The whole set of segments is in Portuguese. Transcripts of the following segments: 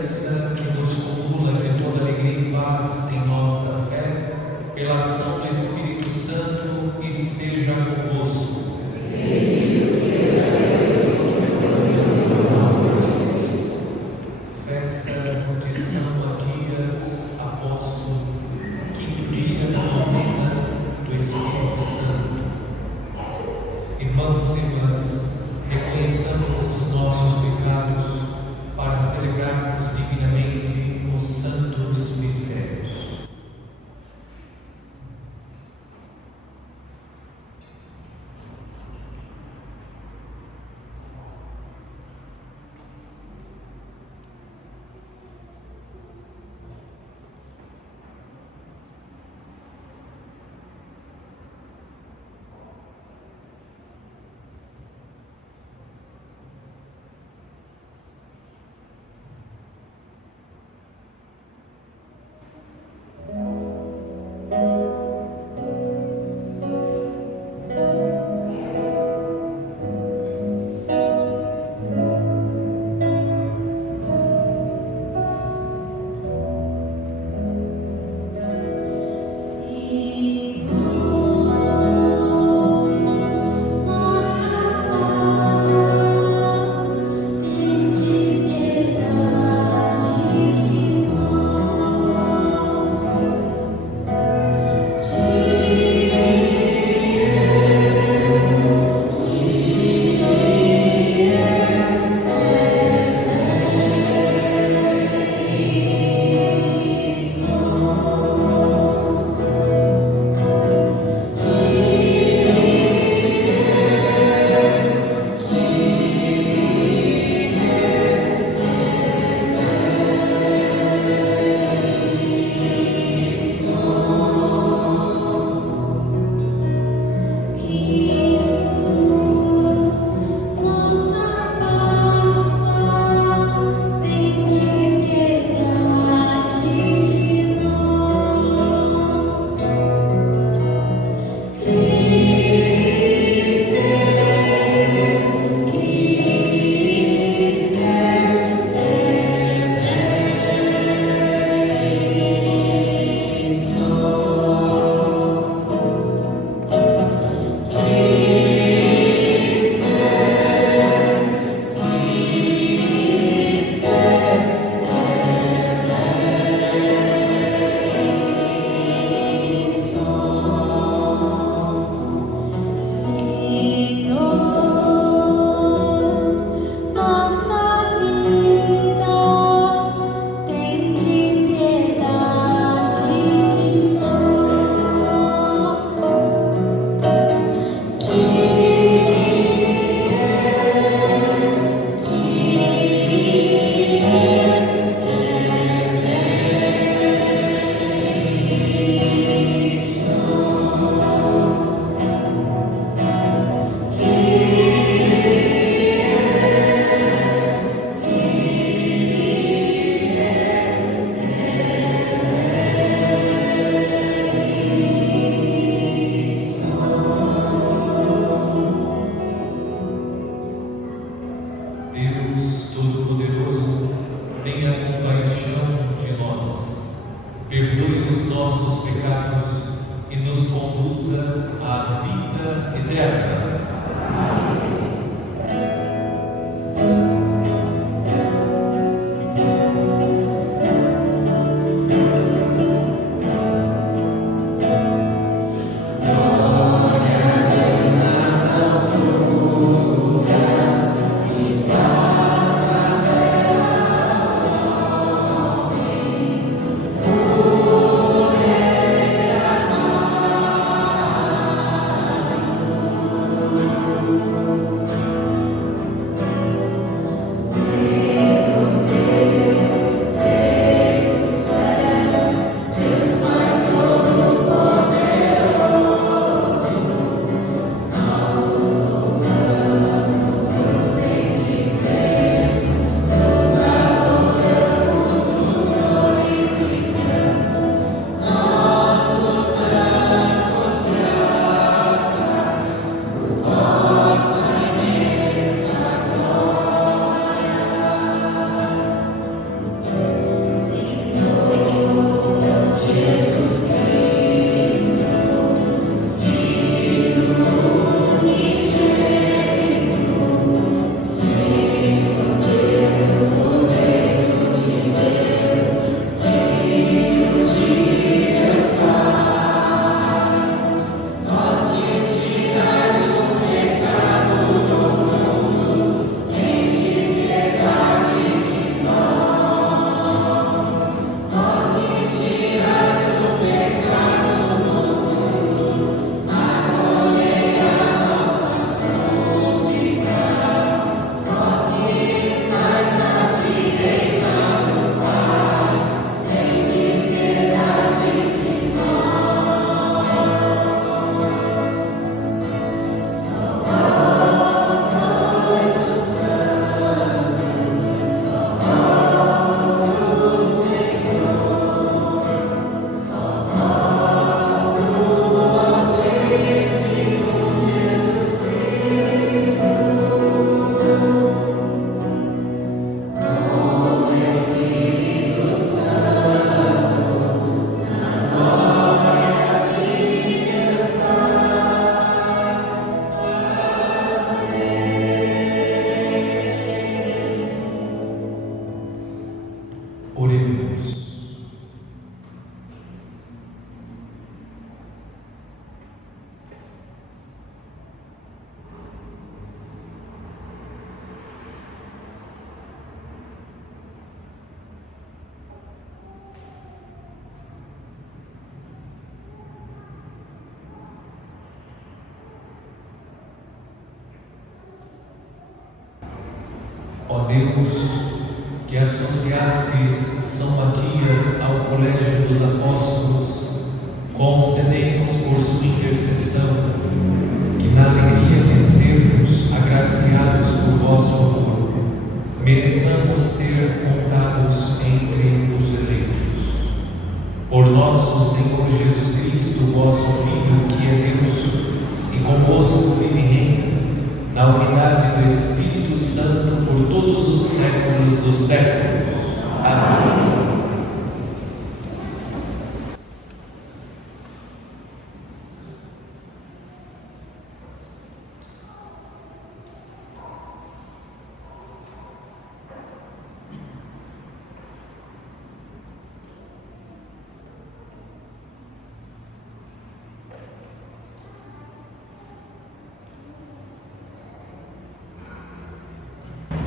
esperança que nos cumula de toda alegria e paz em nossa fé, pela ação do Espírito Santo, esteja convosco. Festa de São Matias, apóstolo, quinto dia da novena do Espírito Santo. Irmãos e irmãs, reconheçamos os nossos pecados para celebrarmos dignamente os santos mistérios. Deus Todo-Poderoso, tenha compaixão de nós, perdoe os nossos pecados e nos conduza à vida eterna. Oremos. Ó Deus, que associastes São Matias ao colégio dos apóstolos, concedei-nos por sua intercessão que, na alegria de sermos agraciados por vosso amor, mereçamos ser contados entre os eleitos. Por nosso Senhor Jesus Cristo, vosso Filho, que é Deus, e convosco vive e reina, na unidade do Espírito Santo, por todos os séculos dos séculos. Amém.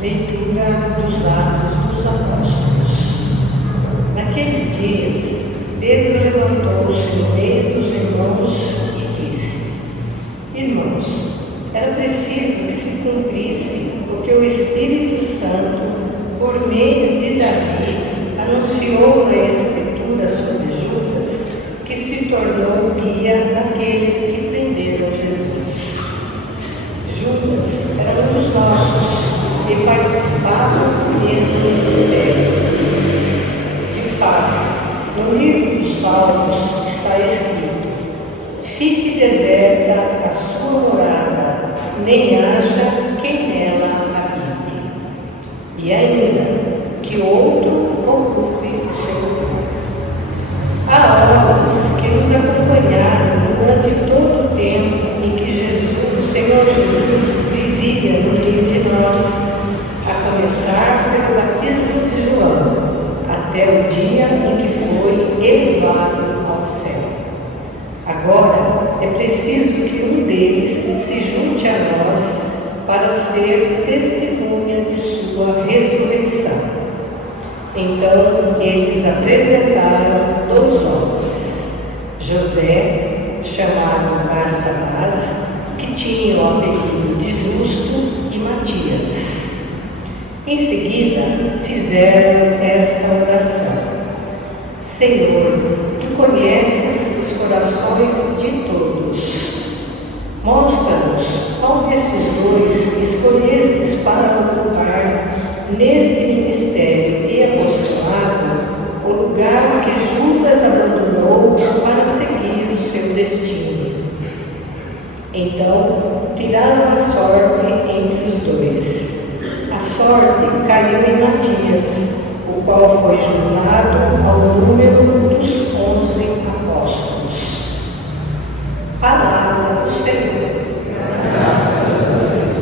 Leitura dos Atos dos Apóstolos. Naqueles dias, Pedro levantou-se no meio dos irmãos e disse: Irmãos, era preciso que se cumprisse o que o Espírito Santo, por meio de Davi, anunciou na Escritura sobre Judas, que se tornou guia daqueles que prenderam Jesus. Judas era um dos nossos e participava do mesmo ministério. De fato, no livro dos Salmos está escrito: fique deserta a sua morada, nem haja quem nela habite. E ainda, que outro ocupe o seu lugar. Há homens que nos acompanharam durante todo o tempo em que o Senhor Jesus vivia no meio de nós, a começar pelo batismo de João, até o dia em que foi elevado ao céu. Agora é preciso que um deles se junte a nós para ser testemunha de sua ressurreição. Então eles apresentaram 2 homens, José, chamado Barsabás, que tinha o apelido de Justo, e Matias. Em seguida, fizeram esta oração: Senhor, Tu conheces os corações de todos. Mostra-nos qual desses 2 escolhestes para ocupar neste ministério e apostolado o lugar que Judas abandonou para seguir o seu destino. Então, tiraram a sorte entre os 2. A sorte caiu em Matias, o qual foi juntado ao número dos 11 apóstolos. Palavra do Senhor. Graças a Deus.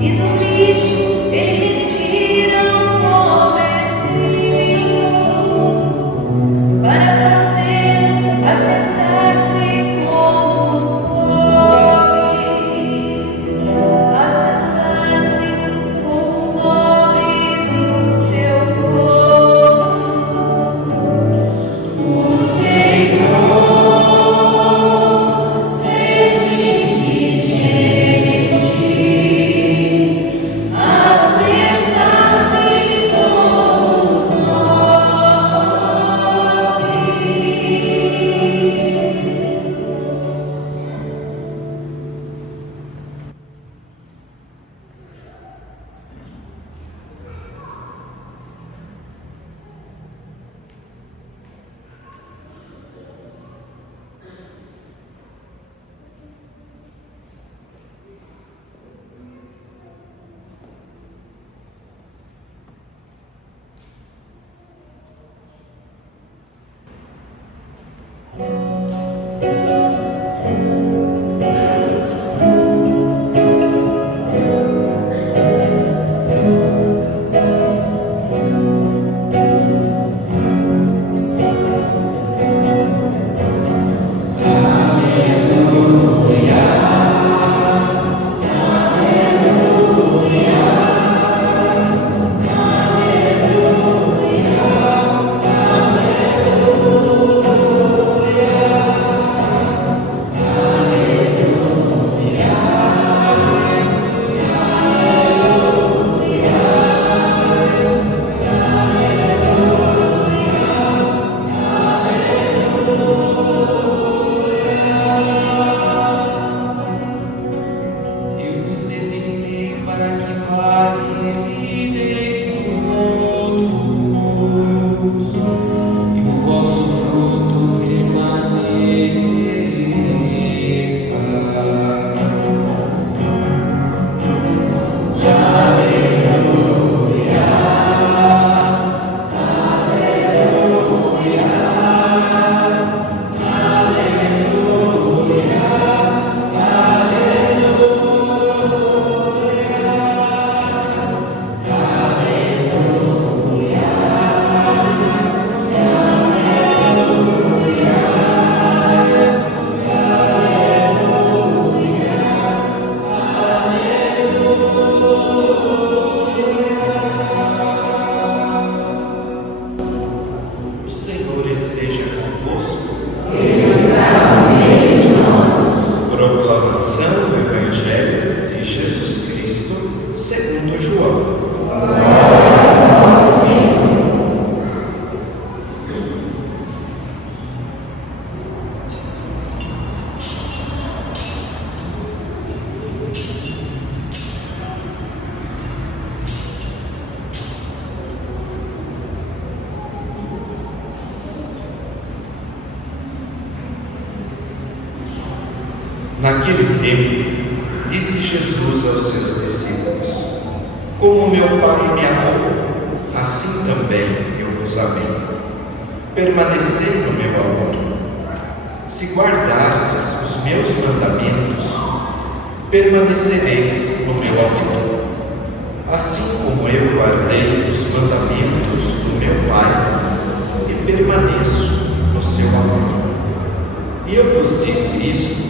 e do lixo ele retira o pobrezinho, para fazê-lo assentar-se com os pobres, assentar-se com os pobres do seu povo. O Senhor fez-me indigente, assentar-se com os nobres. Eu vos designei para que vades e deis frutos, e o vosso fruto permaneça. O Senhor esteja convosco. Proclamação do Evangelho de Jesus Cristo segundo João. Naquele tempo, disse Jesus aos seus discípulos: Como meu Pai me amou, assim também eu vos amei. Permanecei no meu amor. Se guardardes os meus mandamentos, permanecereis no meu amor. Assim como eu guardei os mandamentos do meu Pai e permaneço no seu amor. E eu vos disse isso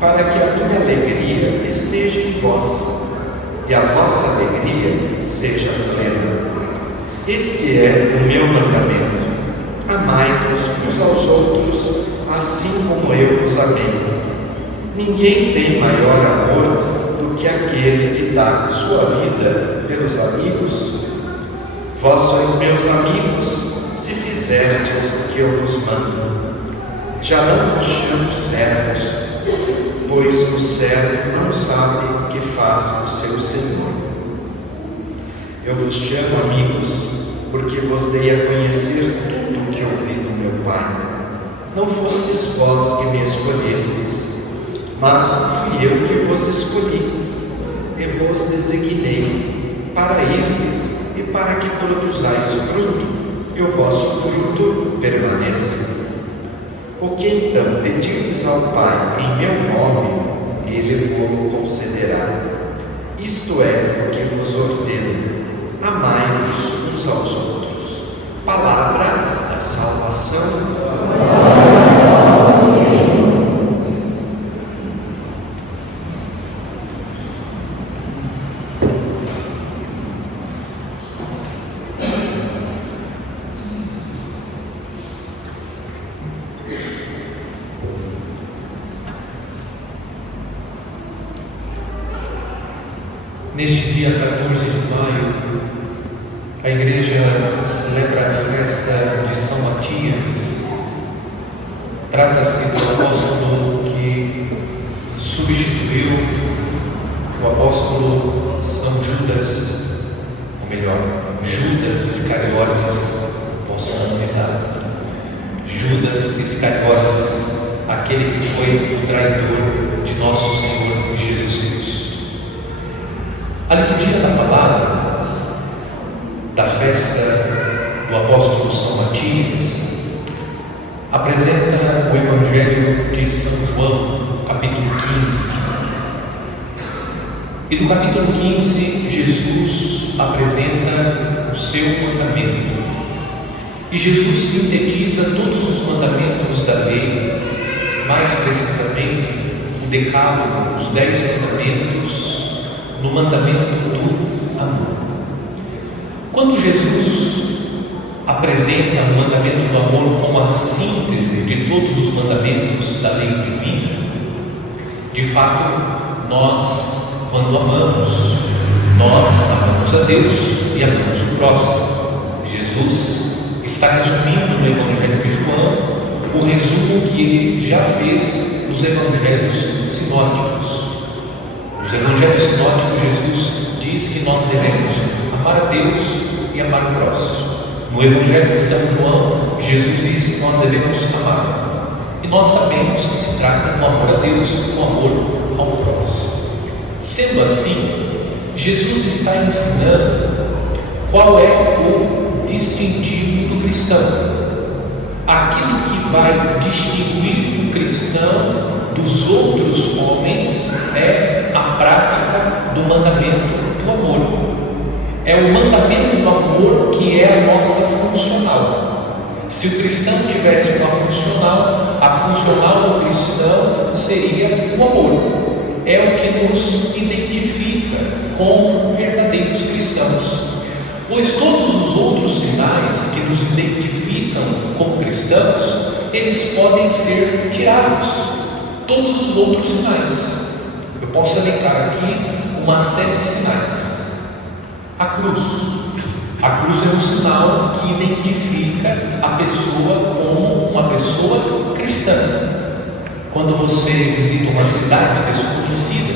para que a minha alegria esteja em vós e a vossa alegria seja plena. Este é o meu mandamento: amai-vos uns aos outros, assim como eu vos amei. Ninguém tem maior amor do que aquele que dá sua vida pelos amigos. Vós sois meus amigos, se fizerdes o que eu vos mando. Já não vos chamo servos, pois o servo não sabe o que faz o seu senhor. Eu vos chamo amigos, porque vos dei a conhecer tudo o que ouvi do meu Pai. Não fostes vós que me escolhestes, mas fui eu que vos escolhi, e vos designei para irdes e para que produzais fruto, e o vosso fruto permaneça. O que então pedirdes ao Pai em meu nome, Ele vos concederá. Isto é o que vos ordeno: amai-vos uns aos outros. Palavra da salvação. Neste dia 14 de maio, a Igreja celebra a festa de São Matias. Trata-se do apóstolo que substituiu o apóstolo São Judas, ou melhor, Judas Iscariotes, posso analisar, Judas Iscariotes, aquele que foi o traidor de nosso Senhor Jesus Cristo. A liturgia da palavra da festa do apóstolo São Matias apresenta o Evangelho de São João, capítulo 15. E no capítulo 15, Jesus apresenta o seu mandamento. E Jesus sintetiza todos os mandamentos da lei, mais precisamente o decálogo, os 10 mandamentos, no mandamento do amor. Quando Jesus apresenta o mandamento do amor como a síntese de todos os mandamentos da lei divina, de fato, nós, quando amamos, nós amamos a Deus e amamos o próximo. Jesus está resumindo no Evangelho de João o resumo que ele já fez nos Evangelhos sinóticos. Nos Evangelhos sinóticos, Jesus diz que nós devemos amar a Deus e amar o próximo. No Evangelho de São João, Jesus diz que nós devemos amar. E nós sabemos que se trata do amor a Deus e do amor ao próximo. Sendo assim, Jesus está ensinando qual é o distintivo do cristão. Aquilo que vai distinguir o cristão dos outros homens é a prática do mandamento do amor. É o mandamento do amor que é a nossa funcional. Se o cristão tivesse uma funcional, a funcional do cristão seria o amor. É o que nos identifica como verdadeiros cristãos. Pois todos os outros sinais que nos identificam como cristãos, eles podem ser tirados. Todos os outros sinais. Eu posso elencar aqui uma série de sinais. A cruz. A cruz é um sinal que identifica a pessoa como uma pessoa cristã. Quando você visita uma cidade desconhecida,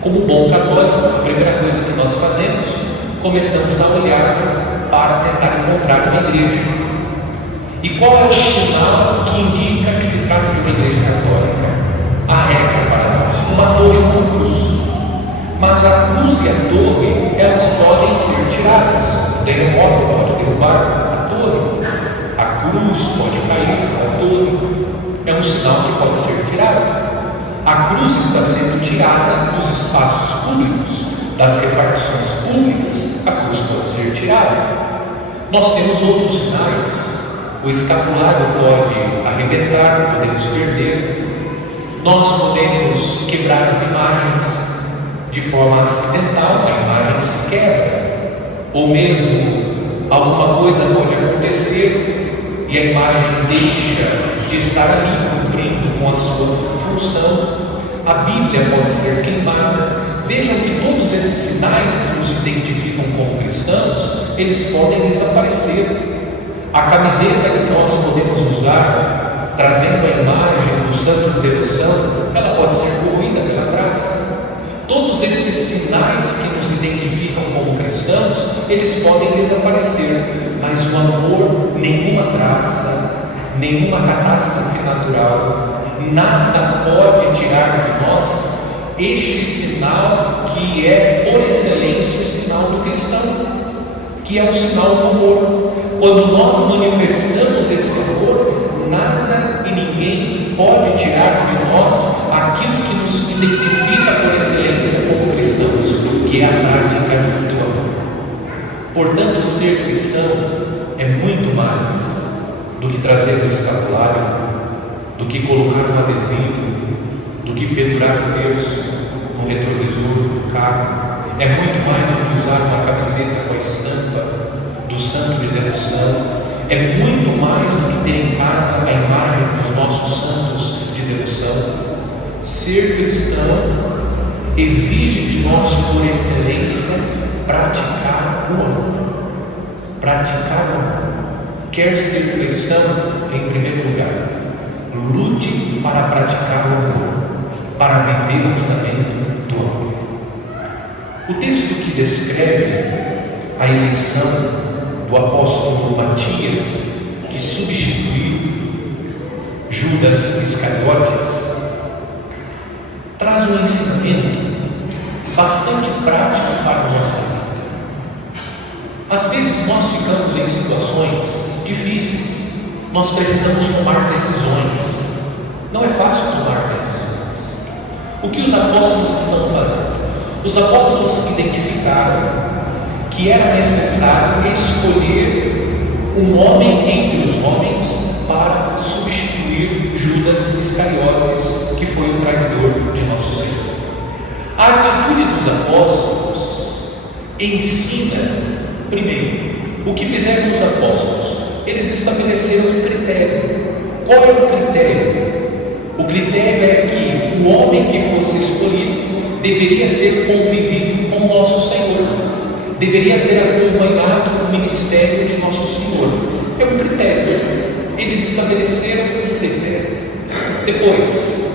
como bom católico, a primeira coisa que nós fazemos, começamos a olhar para tentar encontrar uma igreja. E qual é o sinal que indica que se trata de uma igreja católica? A regra para nós, uma torre com cruz. Mas a cruz e a torre, elas podem ser tiradas. O terremoto pode derrubar a torre, a cruz pode cair, a torre. É um sinal que pode ser tirado. A cruz está sendo tirada dos espaços públicos, das repartições públicas. A cruz pode ser tirada. Nós temos outros sinais. O escapulário pode arrebentar, podemos perder. Nós podemos quebrar as imagens de forma acidental, a imagem se quebra, ou mesmo alguma coisa pode acontecer e a imagem deixa de estar ali cumprindo com a sua função. A Bíblia pode ser queimada. Vejam que todos esses sinais que nos identificam como cristãos, eles podem desaparecer. A camiseta que nós podemos usar, trazendo a imagem do santo de devoção, ela pode ser corroída pela traça. Todos esses sinais que nos identificam como cristãos, eles podem desaparecer, mas o amor, nenhuma traça, nenhuma catástrofe natural, nada pode tirar de nós este sinal que é, por excelência, o sinal do cristão, que é o sinal do amor. Quando nós manifestamos esse amor, nada e ninguém pode tirar de nós aquilo que nos identifica por excelência como cristãos, que é a prática do amor. Portanto, ser cristão é muito mais do que trazer o escapulário, do que colocar um adesivo, do que pendurar um terço no retrovisor do carro. É muito mais do que usar uma camiseta com a estampa do santo de devoção. É muito mais do que ter em casa a imagem dos nossos santos de devoção. Ser cristão exige de nós, por excelência, praticar o amor. Praticar o amor. Quer ser cristão, em primeiro lugar, lute para praticar o amor, para viver o mandamento do amor. O texto que descreve a eleição do apóstolo Matias, que substituiu Judas Iscariotes, traz um ensinamento bastante prático para a nossa vida. Às vezes nós ficamos em situações difíceis, nós precisamos tomar decisões. Não é fácil tomar decisões. O que os apóstolos estão fazendo? Os apóstolos identificaram que era necessário escolher um homem entre os homens para substituir Judas Iscariotes, que foi o traidor de nosso Senhor. A atitude dos apóstolos ensina, primeiro, o que fizeram os apóstolos. Eles estabeleceram um critério. Qual é o critério? O critério é que o homem que fosse escolhido deveria ter convivido com o nosso Senhor, deveria ter acompanhado o ministério de nosso Senhor. É um critério. Eles estabeleceram um critério. Depois,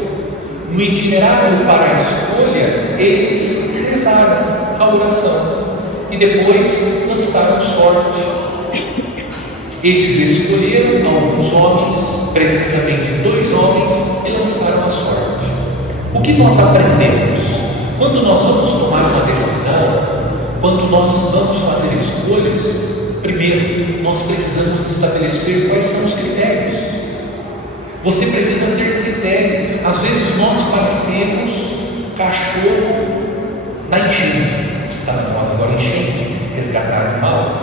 no itinerário para a escolha, eles rezaram a oração e depois lançaram sorte. Eles escolheram alguns homens, precisamente 2 homens, e lançaram a sorte. O que nós aprendemos? Quando nós vamos tomar uma decisão, quando nós vamos fazer escolhas, primeiro, nós precisamos estabelecer quais são os critérios. Você precisa ter critério. Às vezes nós parecemos cachorro na enchente. Está na moda agora enchente, resgatar animal.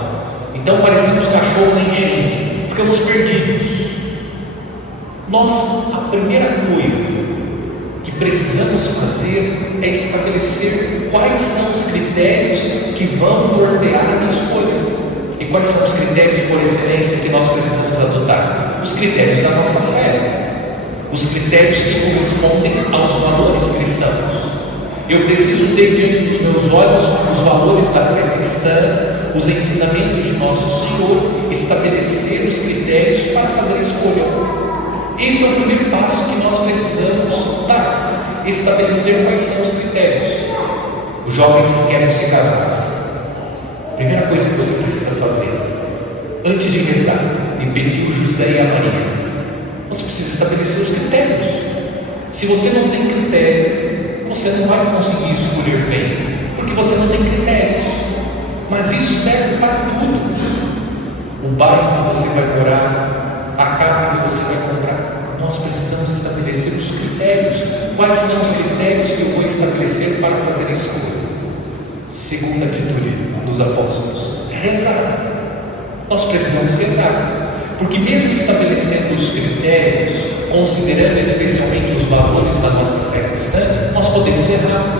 Então parecemos cachorro na enchente, ficamos perdidos. A primeira coisa que precisamos fazer é estabelecer quais são os critérios que vão nortear a minha escolha. E quais são os critérios por excelência que nós precisamos adotar? Os critérios da nossa fé, os critérios que correspondem aos valores cristãos. Eu preciso ter diante dos meus olhos os valores da fé cristã, os ensinamentos de nosso Senhor, estabelecer os critérios para fazer a escolha. Esse é o primeiro passo que nós precisamos dar, estabelecer quais são os critérios. Os jovens que querem se casar, a primeira coisa que você precisa fazer, antes de rezar e pedir o José e a Maria, você precisa estabelecer os critérios. Se você não tem critério, você não vai conseguir escolher bem, porque você não tem critérios. Mas isso serve para tudo. O bairro que você vai morar, a casa que você vai comprar, nós precisamos estabelecer os critérios. Quais são os critérios que eu vou estabelecer para fazer a escolha? Segunda atitude dos apóstolos: rezar. Nós precisamos rezar, porque mesmo estabelecendo os critérios, considerando especialmente os valores da nossa fé cristã, nós podemos errar.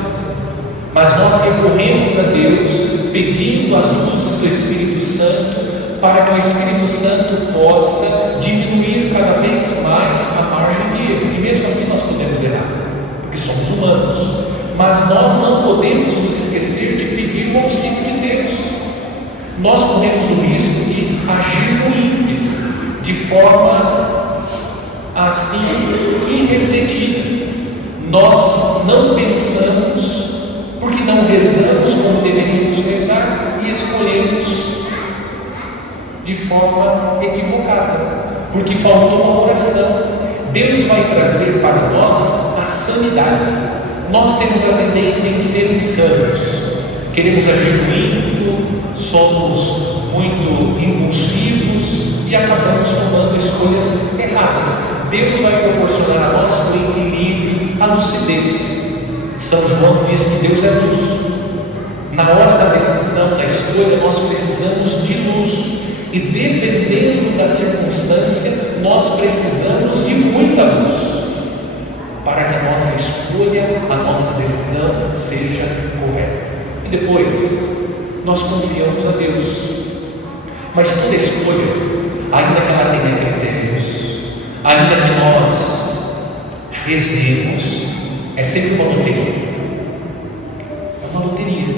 Mas nós recorremos a Deus pedindo as luzes do Espírito Santo para que o Espírito Santo possa diminuir cada vez mais a margem de erro. E mesmo assim nós podemos errar, porque somos humanos. Mas nós não podemos nos esquecer de pedir o auxílio de Deus. Nós corremos o risco de agir no ímpeto, de forma assim irrefletida. Nós não pensamos, porque não rezamos como deveríamos rezar e escolhemos de forma equivocada, porque faltou uma oração. Deus vai trazer para nós a sanidade. Nós temos a tendência em ser insanos, queremos agir muito, somos muito impulsivos e acabamos tomando escolhas erradas. Deus vai proporcionar a nós o equilíbrio, a lucidez. São João diz que Deus é luz. Na hora da decisão, da escolha, nós precisamos de luz. E dependendo da circunstância, nós precisamos de muita luz para que a nossa escolha, a nossa decisão seja correta. E depois, nós confiamos a Deus. Mas toda escolha, ainda que ela tenha critérios, ainda que nós rezemos, é sempre uma loteria. É uma loteria.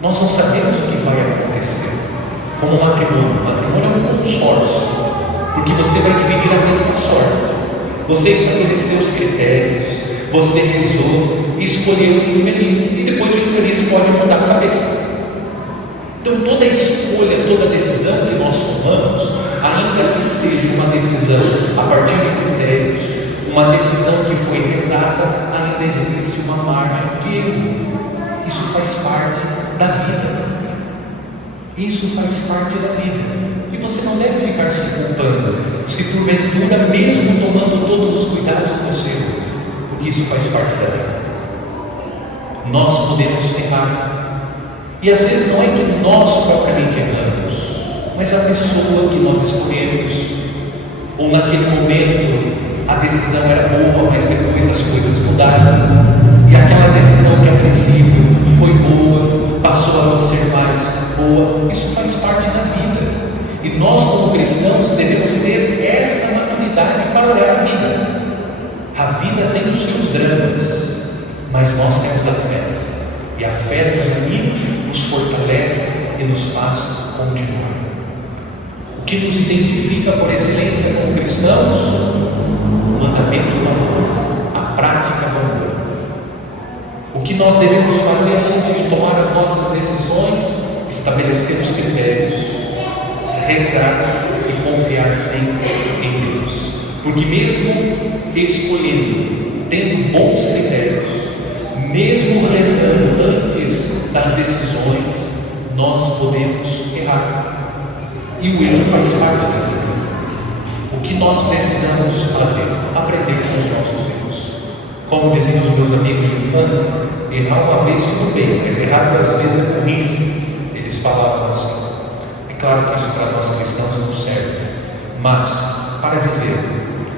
Nós não sabemos o que vai acontecer. Como matrimônio. Matrimônio é um consórcio, porque você vai dividir a mesma sorte. Você estabeleceu os critérios, você rezou, escolheu o infeliz, e depois o infeliz pode mudar a cabeça. Então toda escolha, toda decisão que nós tomamos, ainda que seja uma decisão a partir de critérios, uma decisão que foi rezada, ainda existe uma margem de erro. Isso faz parte da vida. Isso faz parte da vida. E você não deve ficar se culpando, se porventura, mesmo tomando todos os cuidados você, porque isso faz parte da vida. Nós podemos errar. E às vezes não é que nós propriamente erramos, mas a pessoa que nós escolhemos, ou naquele momento a decisão era boa, mas depois as coisas mudaram, e aquela decisão que a princípio foi boa, passou a não ser mais boa. Isso faz parte da vida, e nós como cristãos devemos ter essa maturidade para olhar a vida. A vida tem os seus dramas, mas nós temos a fé, e a fé nos anima, nos fortalece e nos faz continuar. O que nos identifica por excelência como cristãos? O mandamento do amor, a prática do amor. O que nós devemos fazer antes de tomar as nossas decisões? Estabelecer os critérios, rezar e confiar sempre em Deus. Porque mesmo escolhendo, tendo bons critérios, mesmo rezando antes das decisões, nós podemos errar. E o erro faz parte da vida. O que nós precisamos fazer? Aprender com os nossos erros. Como diziam os meus amigos de infância, errar uma vez tudo bem, mas errar 2 vezes é burrice. Eles falavam assim. É claro que isso para nós cristãos não serve, mas para dizer,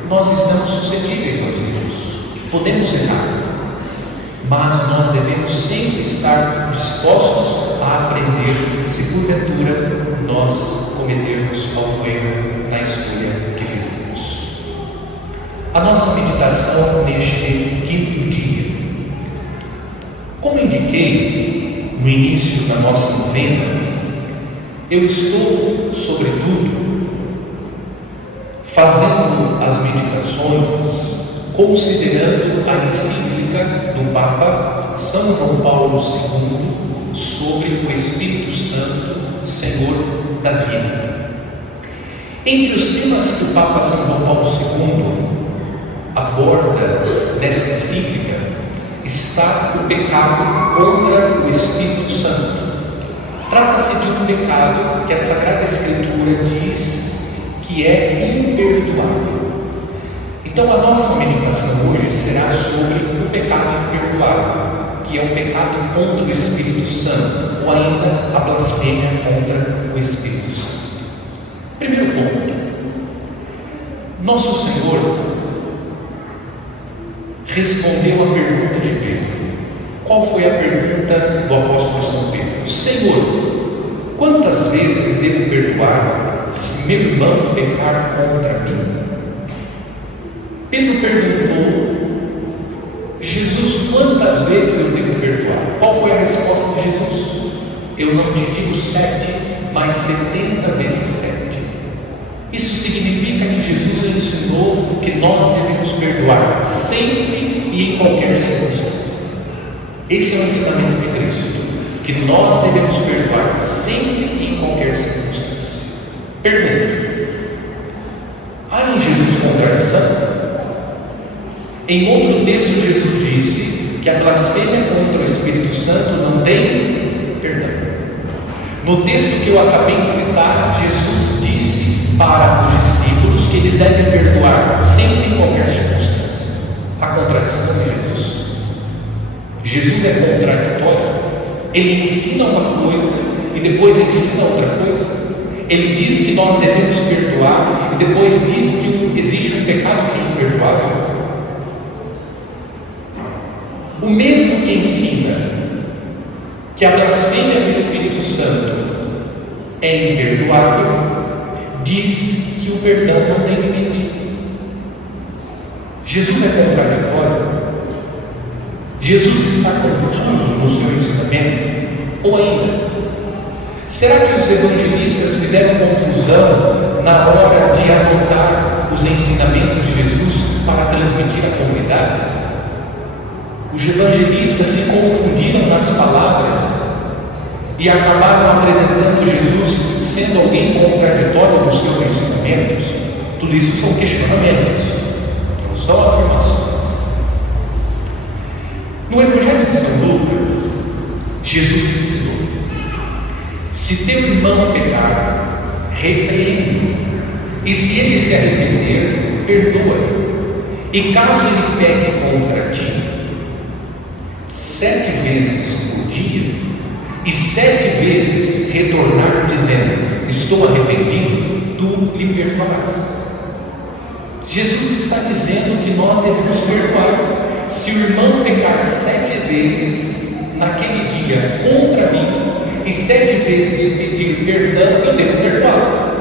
nós estamos suscetíveis aos erros, podemos errar, mas nós devemos sempre estar dispostos a aprender se porventura nós cometermos algum erro na escolha que fizemos. A nossa meditação neste 5º dia. Como indiquei no início da nossa novena, eu estou, sobretudo, fazendo as meditações considerando a encíclica do Papa São João Paulo II sobre o Espírito Santo, Senhor da vida. Entre os temas que o Papa São João Paulo II aborda nesta encíclica está o pecado contra o Espírito Santo. Trata-se de um pecado que a Sagrada Escritura diz que é imperdoável. Então a nossa meditação hoje será sobre o pecado imperdoável, que é o pecado contra o Espírito Santo, ou ainda a blasfêmia contra o Espírito Santo. Primeiro ponto, nosso Senhor respondeu à pergunta de Pedro. Qual foi a pergunta do apóstolo São Pedro? Senhor, quantas vezes devo perdoar se meu irmão pecar contra mim? Pedro perguntou, Jesus, quantas vezes eu devo perdoar? Qual foi a resposta de Jesus? Eu não te digo 7, mas 70 vezes 7. Isso significa que Jesus ensinou que nós devemos perdoar sempre e em qualquer circunstância. Esse é o ensinamento de Cristo, que nós devemos perdoar sempre e em qualquer circunstância. Pergunto, há em Jesus contradição? Em outro texto, Jesus disse que a blasfêmia contra o Espírito Santo não tem perdão. No texto que eu acabei de citar, Jesus disse para os discípulos que eles devem perdoar sempre em qualquer circunstância. A contradição de Jesus. Jesus é contraditório? Ele ensina uma coisa e depois ensina outra coisa. Ele diz que nós devemos perdoar e depois diz que existe um pecado que é imperdoável. O mesmo que ensina que a blasfêmia do Espírito Santo é imperdoável, diz que o perdão não tem limite. Jesus é contraditório? Jesus está confuso no seu ensinamento? Ou ainda, será que os evangelistas fizeram confusão na hora de anotar os ensinamentos de Jesus para transmitir à comunidade? Os evangelistas se confundiram nas palavras e acabaram apresentando Jesus sendo alguém contraditório nos seus ensinamentos? Tudo isso são questionamentos, não são afirmações. No Evangelho de São Lucas, Jesus ensinou: se teu irmão pecar, repreende-o, e se ele se arrepender, perdoa-lhe. E caso ele peque contra ti 7 vezes por dia, e 7 vezes retornar dizendo: estou arrependido, tu lhe perdoarás. Jesus está dizendo que nós devemos perdoar. Se o irmão pecar 7 vezes naquele dia contra mim e 7 vezes pedir perdão, eu devo perdoar.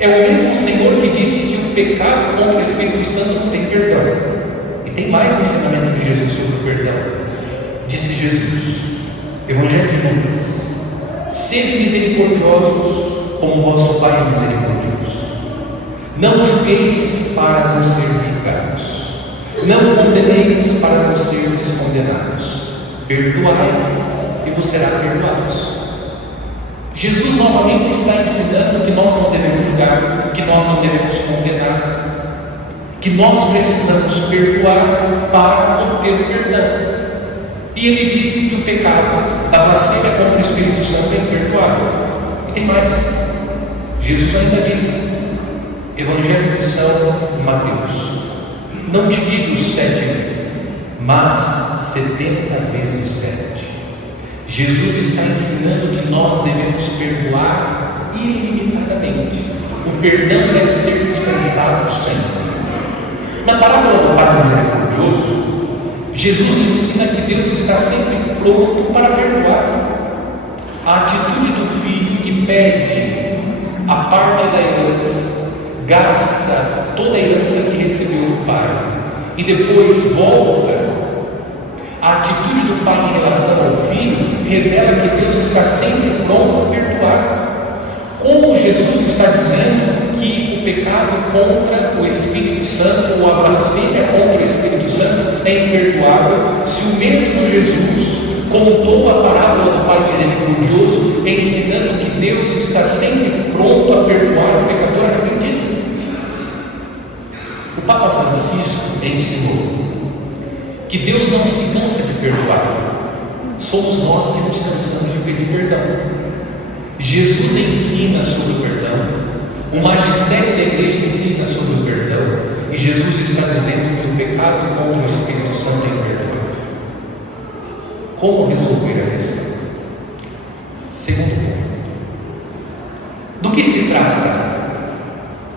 É o mesmo Senhor que disse que o pecado contra o Espírito Santo não tem perdão. E tem mais ensinamento de Jesus sobre o perdão. Disse Jesus, Evangelho de Lucas: sede misericordiosos como vosso Pai é misericordioso. Não julgueis para não ser julgados. Não condeneis para não seres condenados. Perdoai e vos será perdoados. Jesus novamente está ensinando que nós não devemos julgar, que nós não devemos condenar, que nós precisamos perdoar para obter o perdão. E ele disse que o pecado da blasfêmia contra o Espírito Santo é imperdoável. E tem mais. Jesus ainda disse, Evangelho de São Mateus: não te digo 7, mas 70 vezes 7. Jesus está ensinando que nós devemos perdoar ilimitadamente. O perdão deve ser dispensado sempre. Na parábola do Pai Misericordioso, Jesus ensina que Deus está sempre pronto para perdoar. A atitude do filho que pede a parte da herança, gasta toda a herança que recebeu do pai e depois volta. A atitude do pai em relação ao filho revela que Deus está sempre pronto a perdoar. Como Jesus está dizendo que o pecado contra o Espírito Santo ou a blasfêmia contra o Espírito Santo é imperdoável, se o mesmo Jesus contou a parábola do Pai Misericordioso, ensinando que Deus está sempre pronto a perdoar o pecador arrependido? O Papa Francisco ensinou que Deus não se cansa de perdoar, somos nós que nos cansamos de pedir perdão. Jesus ensina sobre o perdão, o magistério da igreja ensina sobre o perdão, e Jesus está dizendo que o pecado contra o Espírito Santo é imperdoável. Como resolver a questão? Segundo ponto: do que se trata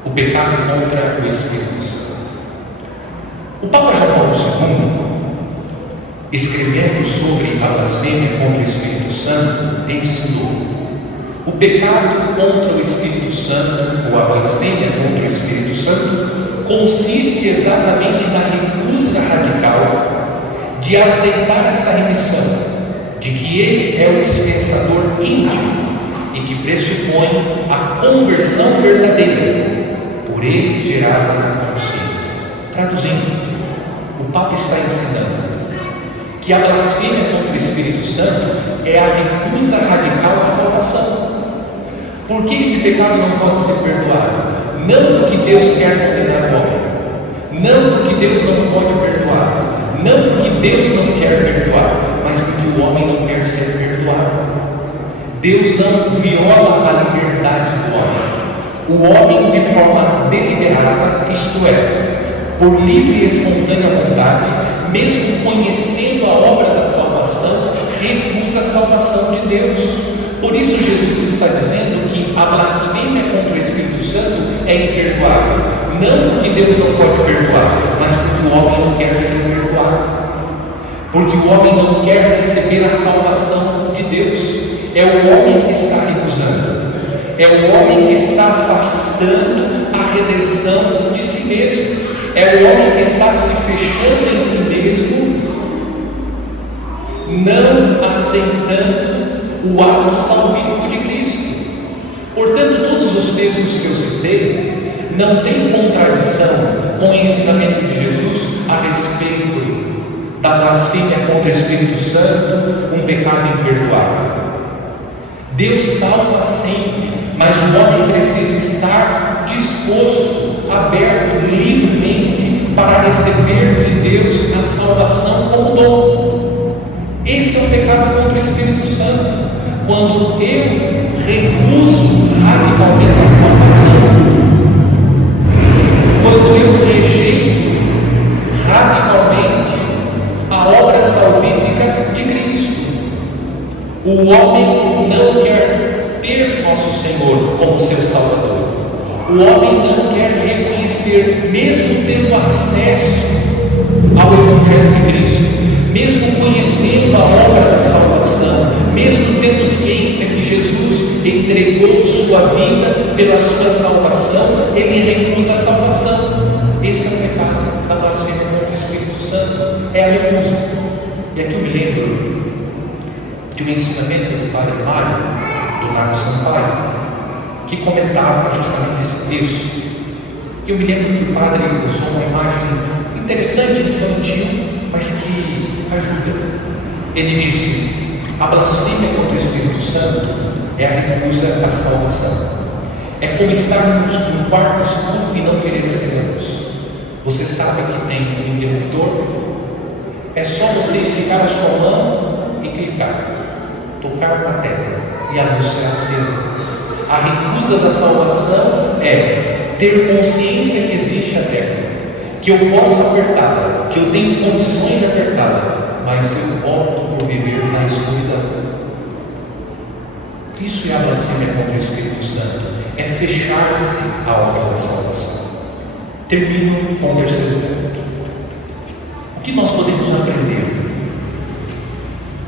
o pecado contra o Espírito Santo? O Papa João Paulo II, escrevendo sobre a blasfêmia contra o Espírito Santo, ensinou: o pecado contra o Espírito Santo, ou a blasfêmia contra o Espírito Santo, consiste exatamente na recusa radical de aceitar esta remissão, de que ele é o dispensador íntimo e que pressupõe a conversão verdadeira, por ele gerada na consciência. Traduzindo, o Papa está ensinando que a blasfêmia contra o Espírito Santo é a recusa radical à salvação. Por que esse pecado não pode ser perdoado? Não porque Deus quer condenar o homem, não porque Deus não pode perdoar, não porque Deus não quer perdoar, mas porque o homem não quer ser perdoado. Deus não viola a liberdade do homem. O homem, de forma deliberada, isto é, por livre e espontânea vontade, mesmo conhecendo a obra da salvação, recusa a salvação de Deus. Por isso Jesus está dizendo que a blasfêmia contra o Espírito Santo é imperdoável, não porque Deus não pode perdoar, mas porque o homem não quer ser perdoado, porque o homem não quer receber a salvação de Deus. É o homem que está recusando, é o homem que está afastando a redenção de si mesmo, é o homem que está se fechando em si mesmo, não aceitando o ato salvífico de Cristo. Portanto, todos os textos que eu citei não têm contradição com o ensinamento de Jesus a respeito da blasfêmia contra o Espírito Santo, um pecado imperdoável. Deus salva sempre, mas o homem precisa estar disposto, aberto, livremente para receber de Deus a salvação como dom. Esse é o pecado contra o Espírito Santo. Quando eu recuso radicalmente a salvação, quando eu rejeito radicalmente a obra salvífica de Cristo. O homem não quer ter nosso Senhor como seu Salvador. O homem não quer reconhecer, mesmo tendo acesso ao Evangelho de Cristo, mesmo conhecendo a obra da salvação, mesmo tendo ciência que Jesus entregou sua vida pela sua salvação, ele recusa a salvação. Esse é o pecado da blasfêmia contra o Espírito Santo, é a recusa. E aqui eu me lembro de um ensinamento do Padre Mário, do Marcos Sampaio, que comentava justamente esse texto. Eu me lembro que o padre usou uma imagem interessante, infantil, mas que ajuda. Ele disse: a blasfêmia contra o Espírito Santo é a recusa à salvação. É como estarmos num quarto escuro e não querer acender a luz. Você sabe que tem um interruptor, é só você esticar a sua mão e clicar, tocar na tecla e a luz será acesa. A recusa da salvação é ter consciência que existe a tecla, que eu posso apertá-la, que eu tenho condições de apertá-la, mas eu opto por viver na escuridão. Isso é a blasfêmia contra o Espírito Santo, é fechar-se à obra da salvação. Termino com o terceiro ponto. O que nós podemos aprender?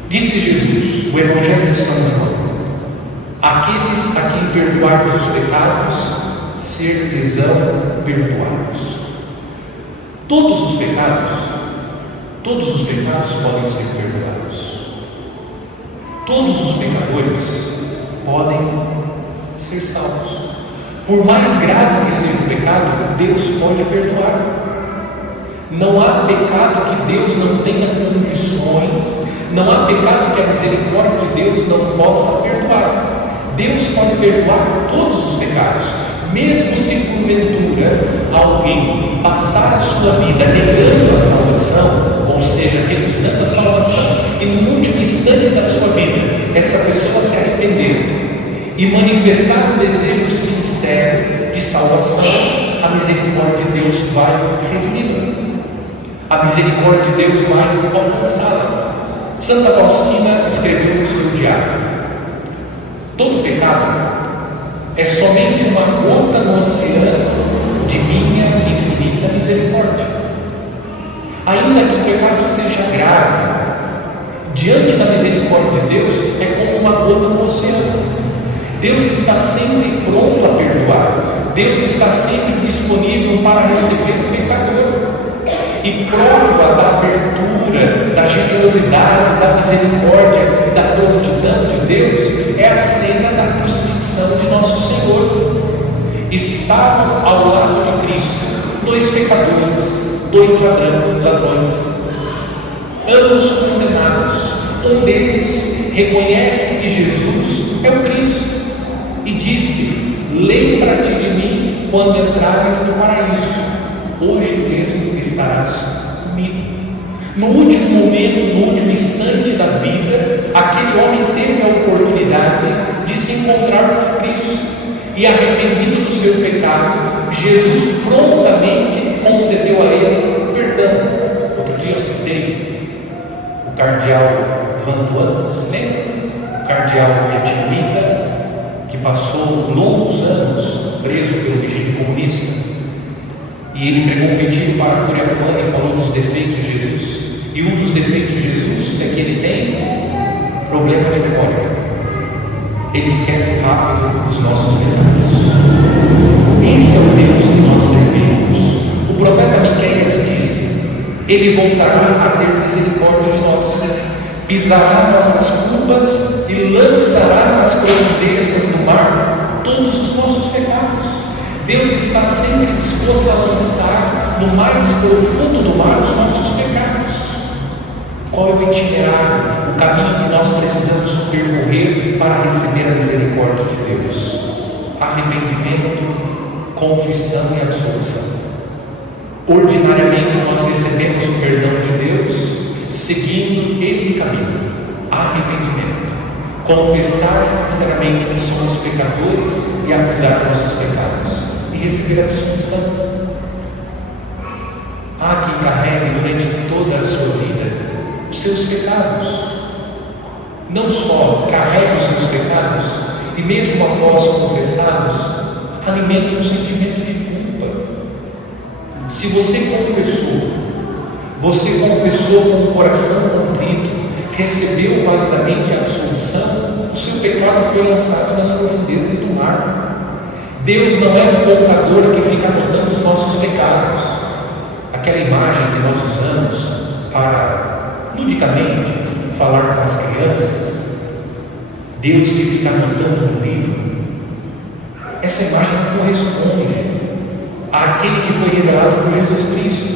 Disse Jesus, o Evangelho de São João: aqueles a quem perdoarmos os pecados, ser-lhes-ão perdoados. Todos os pecados podem ser perdoados. Todos os pecadores podem ser salvos. Por mais grave que seja o pecado, Deus pode perdoar. Não há pecado que Deus não tenha condições, não há pecado que a misericórdia de Deus não possa perdoar. Deus pode perdoar todos os pecados, mesmo se porventura alguém passar a sua vida negando a salvação, ou seja, recusando a salvação, e no último instante da sua vida essa pessoa se arrepender e manifestar um desejo sincero de salvação, a misericórdia de Deus vai redimi-la, a misericórdia de Deus vai alcançá-la. Santa Faustina escreveu no seu diário: todo pecado é somente uma gota no oceano de minha infinita misericórdia. Ainda que o pecado seja grave, diante da misericórdia de Deus é como uma gota no oceano. Deus está sempre pronto a perdoar, Deus está sempre disponível para receber o pecador. E prova da abertura, da generosidade, da misericórdia, da prontidão de Deus é a cena da crucifixão de nosso Senhor. Estavam ao lado de Cristo dois pecadores, dois ladrões, ambos condenados. Um deles reconhece que Jesus é o Cristo e disse: lembra-te de mim quando entrares no paraíso. Hoje mesmo estarás comigo. No último momento, no último instante da vida, aquele homem teve a oportunidade de se encontrar com Cristo, e arrependido do seu pecado, Jesus prontamente concedeu a ele perdão. Outro dia eu citei o cardeal Van Tuan, se lembra? O cardeal vietnamita que passou longos anos preso pelo regime comunista. E ele pregou um retiro para Curiapuana e falou dos defeitos de Jesus. E um dos defeitos de Jesus é que ele tem problema de memória. Ele esquece rápido os nossos pecados. Esse é o Deus que nós servimos. O profeta Miqueias disse: Ele voltará a ter misericórdia de nós, pisará nossas culpas e lançará nas profundezas do mar todos os nossos pecados. Deus está sempre disposto a lançar no mais profundo do mar os nossos pecados. Qual é o itinerário, o caminho que nós precisamos percorrer para receber a misericórdia de Deus? Arrependimento, confissão e absolução. Ordinariamente nós recebemos o perdão de Deus seguindo esse caminho: arrependimento, confessar sinceramente que somos pecadores e acusar nossos pecados, e receber a absolução. Há quem carregue durante toda a sua vida os seus pecados. Não só carrega os seus pecados, e mesmo após confessados, alimenta um sentimento de culpa. Se você confessou com o coração contrito, recebeu validamente a absolução, o seu pecado foi lançado nas profundezas do mar. Deus não é um contador que fica anotando os nossos pecados. Aquela imagem que nós usamos para, ludicamente, falar com as crianças, Deus que fica anotando no livro, essa imagem não corresponde àquele que foi revelado por Jesus Cristo.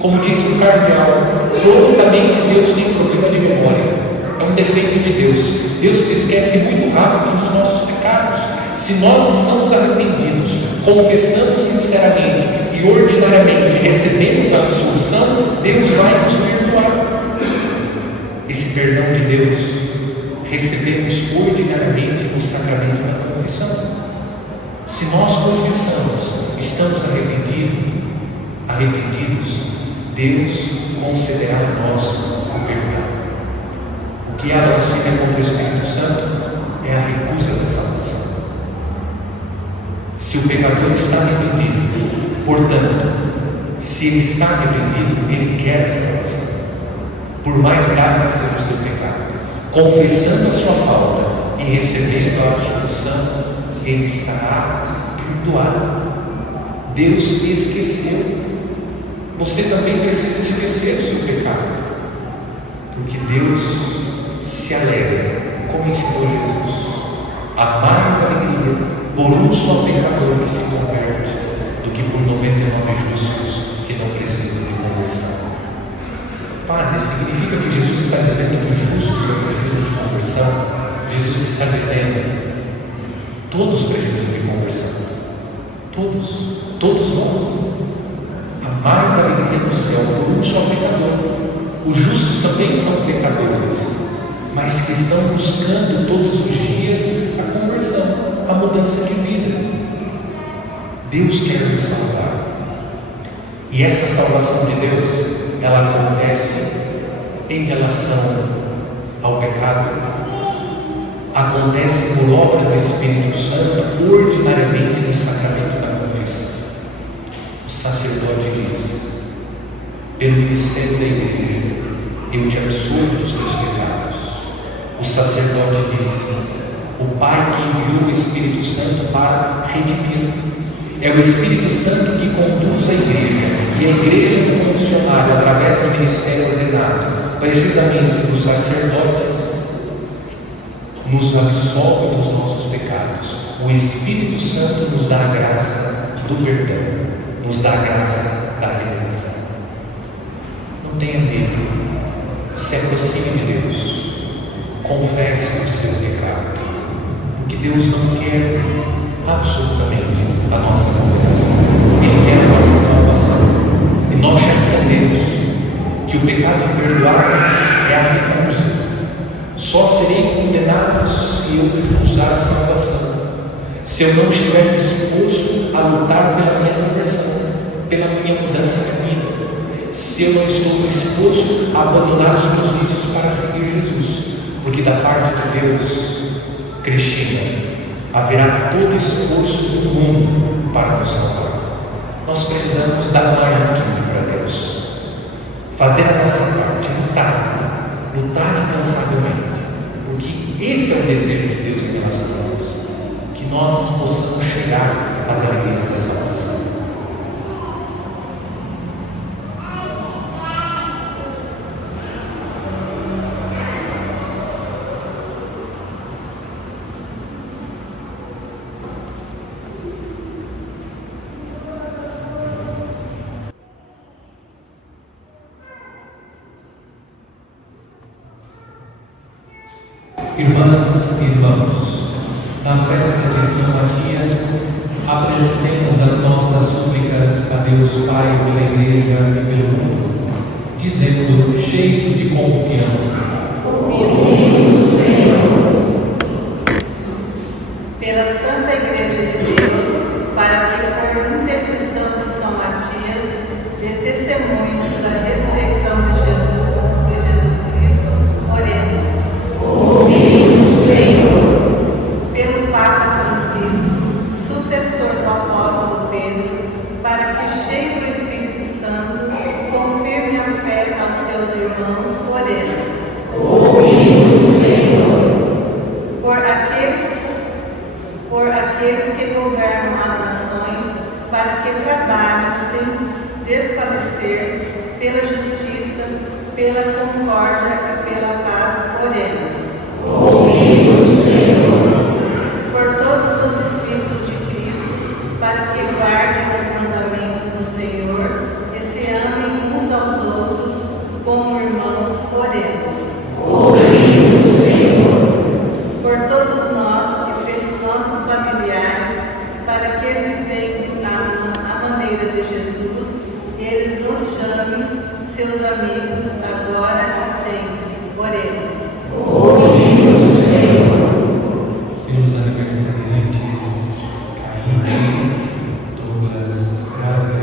Como disse o cardeal, prontamente Deus tem problema de memória. É um defeito de Deus. Deus se esquece muito rápido dos nossos pecados. Se nós estamos arrependidos, confessamos sinceramente e ordinariamente recebemos a absolução, Deus vai nos perdoar. Esse perdão de Deus recebemos ordinariamente no sacramento da confissão. Se nós confessamos, estamos arrependidos, Deus concederá a nós o perdão. O que ela fica contra o Espírito Santo é a recusa da salvação. Se o pecador está arrependido, portanto, se ele está arrependido, ele quer a salvação, por mais grave que seja o seu pecado. Confessando a sua falta e recebendo a absolução, ele estará perdoado. Deus esqueceu. Você também precisa esquecer o seu pecado, porque Deus se alegra, como ensinou Jesus, há mais alegria por um só pecador que se converte do que por 99 justos que não precisam de conversão. Padre, significa que Jesus está dizendo que os justos não precisam de conversão? Jesus está dizendo: todos precisam de conversão. Todos nós. Há mais alegria no céu por um só pecador. Os justos também são pecadores, mas que estão buscando todos os dias a conversão, a mudança de vida. Deus quer nos salvar. E essa salvação de Deus, ela acontece em relação ao pecado, acontece por obra do Espírito Santo, ordinariamente no sacramento da confissão. O sacerdote diz: pelo ministério da igreja, eu te absolvo dos teus pecados. O sacerdote diz: o Pai que enviou o Espírito Santo para redimir. É o Espírito Santo que conduz a igreja, e a igreja do confessionário, através do ministério ordenado, precisamente dos sacerdotes, nos absolve dos nossos pecados. O Espírito Santo nos dá a graça do perdão, nos dá a graça da redenção. Não tenha medo, se aproxime de Deus, confesse o seu pecado, porque Deus não quer absolutamente a nossa condenação, Ele quer a nossa salvação. E nós já entendemos que o pecado imperdoável é a recusa. Só serei condenado se eu recusar a salvação, se eu não estiver disposto a lutar pela minha conversão. pela minha mudança de vida, se eu não estou disposto a abandonar os meus vícios para seguir Jesus, porque da parte de Deus, Cristina, haverá todo esforço do mundo para nos salvar. Nós precisamos dar uma ajudinha para Deus, fazer a nossa parte, lutar incansavelmente, porque esse é o desejo de Deus em relação a nós, que nós possamos chegar às alegrias da salvação. Irmãs e irmãos, na festa de São Matias, apresentemos as nossas súplicas a Deus Pai pela Igreja e pelo mundo, dizendo, cheios de confiança: Ouve-nos, Senhor. Pela Santa Igreja de Deus, para que, por intercessão de São Matias, dê testemunhos da ressurreição de Jesus Cristo, oremos. Ouve-nos, Senhor. Pelo Papa Francisco, sucessor do apóstolo Pedro, para que, cheio do Espírito Santo, confirme a fé aos seus irmãos, oremos. Ouve-nos, Senhor. Por aqueles que governam as nações, para que trabalhem sem desfalecer pela justiça, pela concórdia e pela paz, oremos. Ouve-nos, Senhor. Por todos os discípulos de Cristo, para que guardem os mandamentos do Senhor e se amem uns aos outros como irmãos, oremos. Ouve-nos, Senhor. Por todos nós e pelos nossos familiares, para que, vivendo à maneira de Jesus, eles nos chamem seus amigos agora e sempre, oremos. Ouve-nos, Senhor. Pelos aniversariantes, Caíne, Douglas, Braga,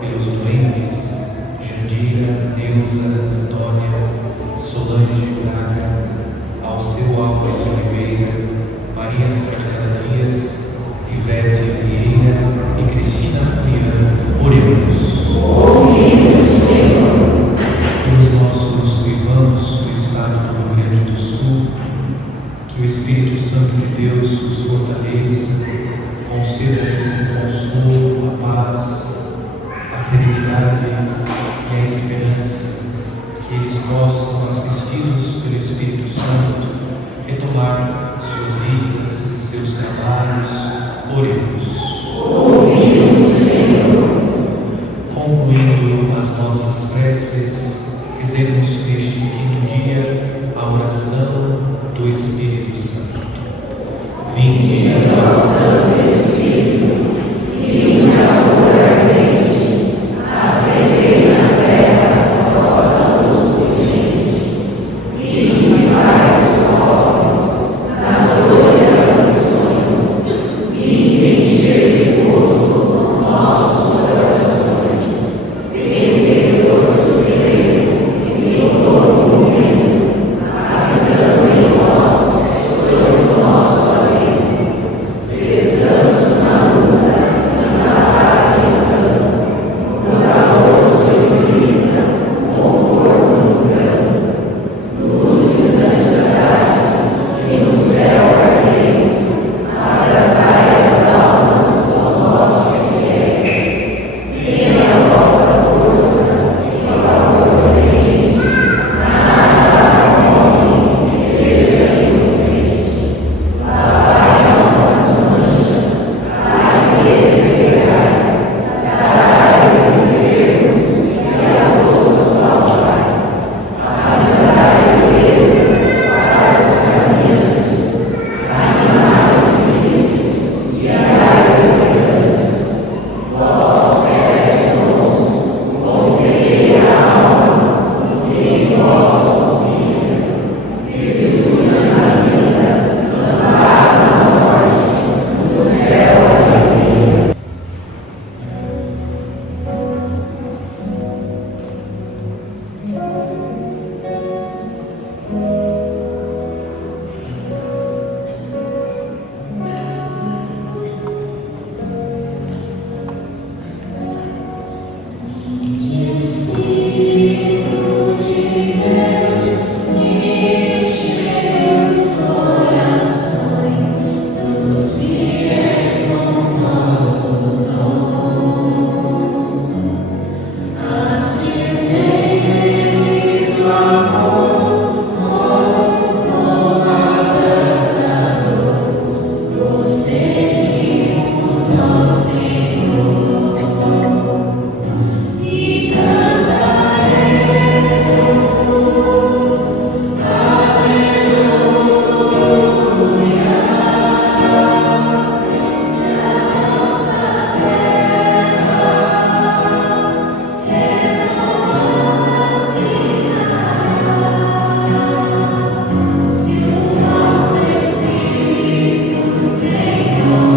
pelos doentes, Jandira, Neuza, Antônia, Solange Braga, Alceu Alves de Oliveira, Maria Sardana Dias, Ivete Vieira e Cristina Furiano, oremos. Ouve-nos, Senhor. Pelos nossos irmãos do estado do Rio Grande do Sul, que o Espírito Santo de Deus os fortaleça, conceda esse consolo, a paz, a serenidade e a esperança, que eles possam, assistidos pelo Espírito Santo, retomar suas vidas, seus trabalhos, oremos. Ouve-nos, Senhor. Concluindo as nossas preces, rezemos neste quinto dia a oração do Espírito Santo. Vinde a nós, Santo Espírito, e inauguralmente acendei na terra a vossa luz fulgente, e iluminai os povos na glória Se o vosso Espírito, Senhor,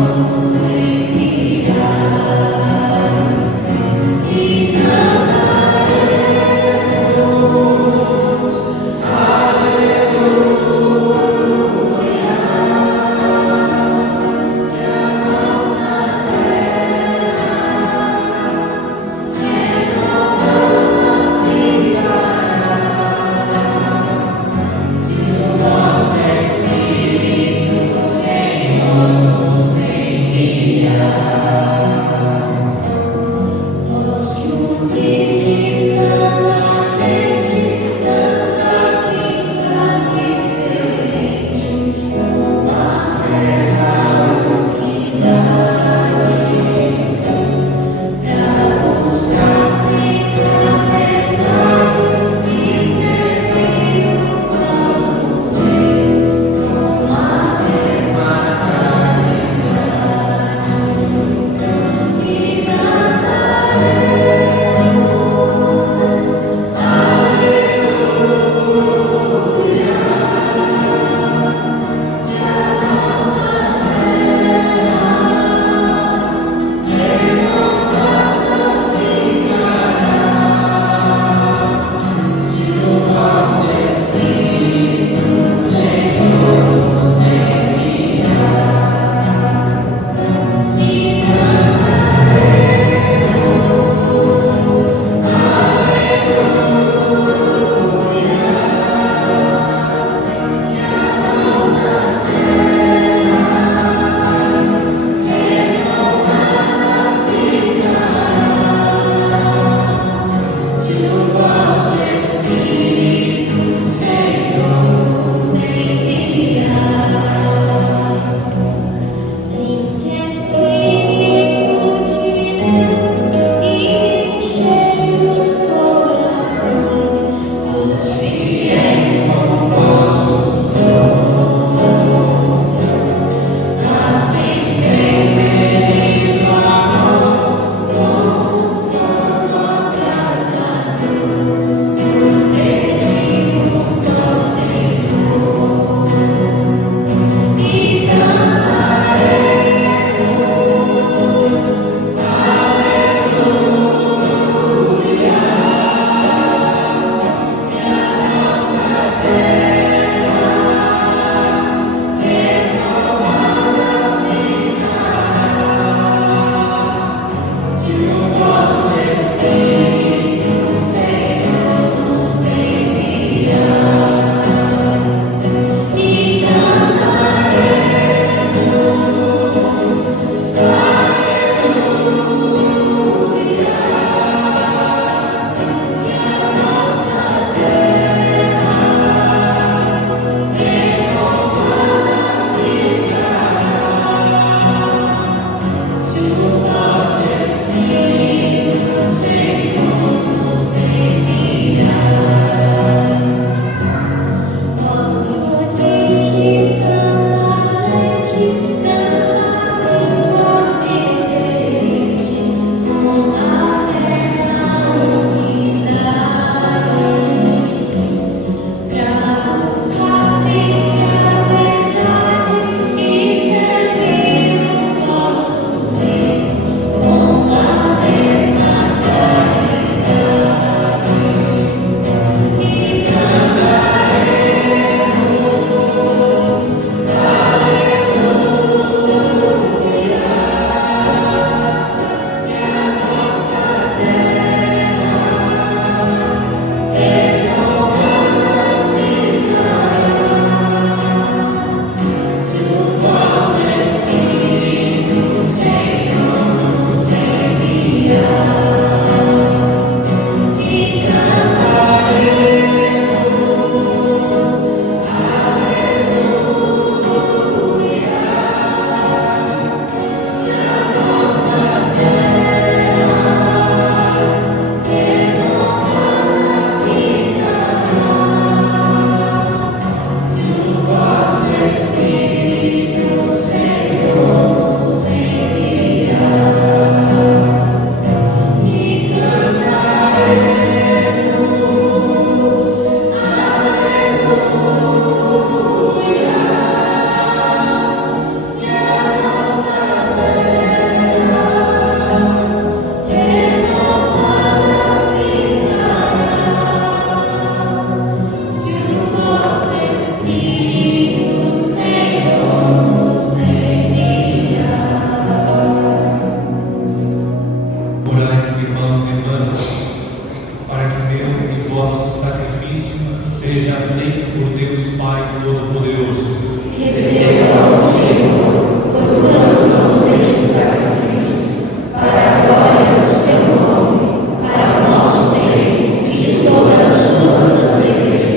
aceito por Deus Pai Todo-Poderoso. Receba, ó Senhor, por tuas mãos este sacrifício, para a glória do seu nome, para o nosso bem e de toda a sua santa igreja.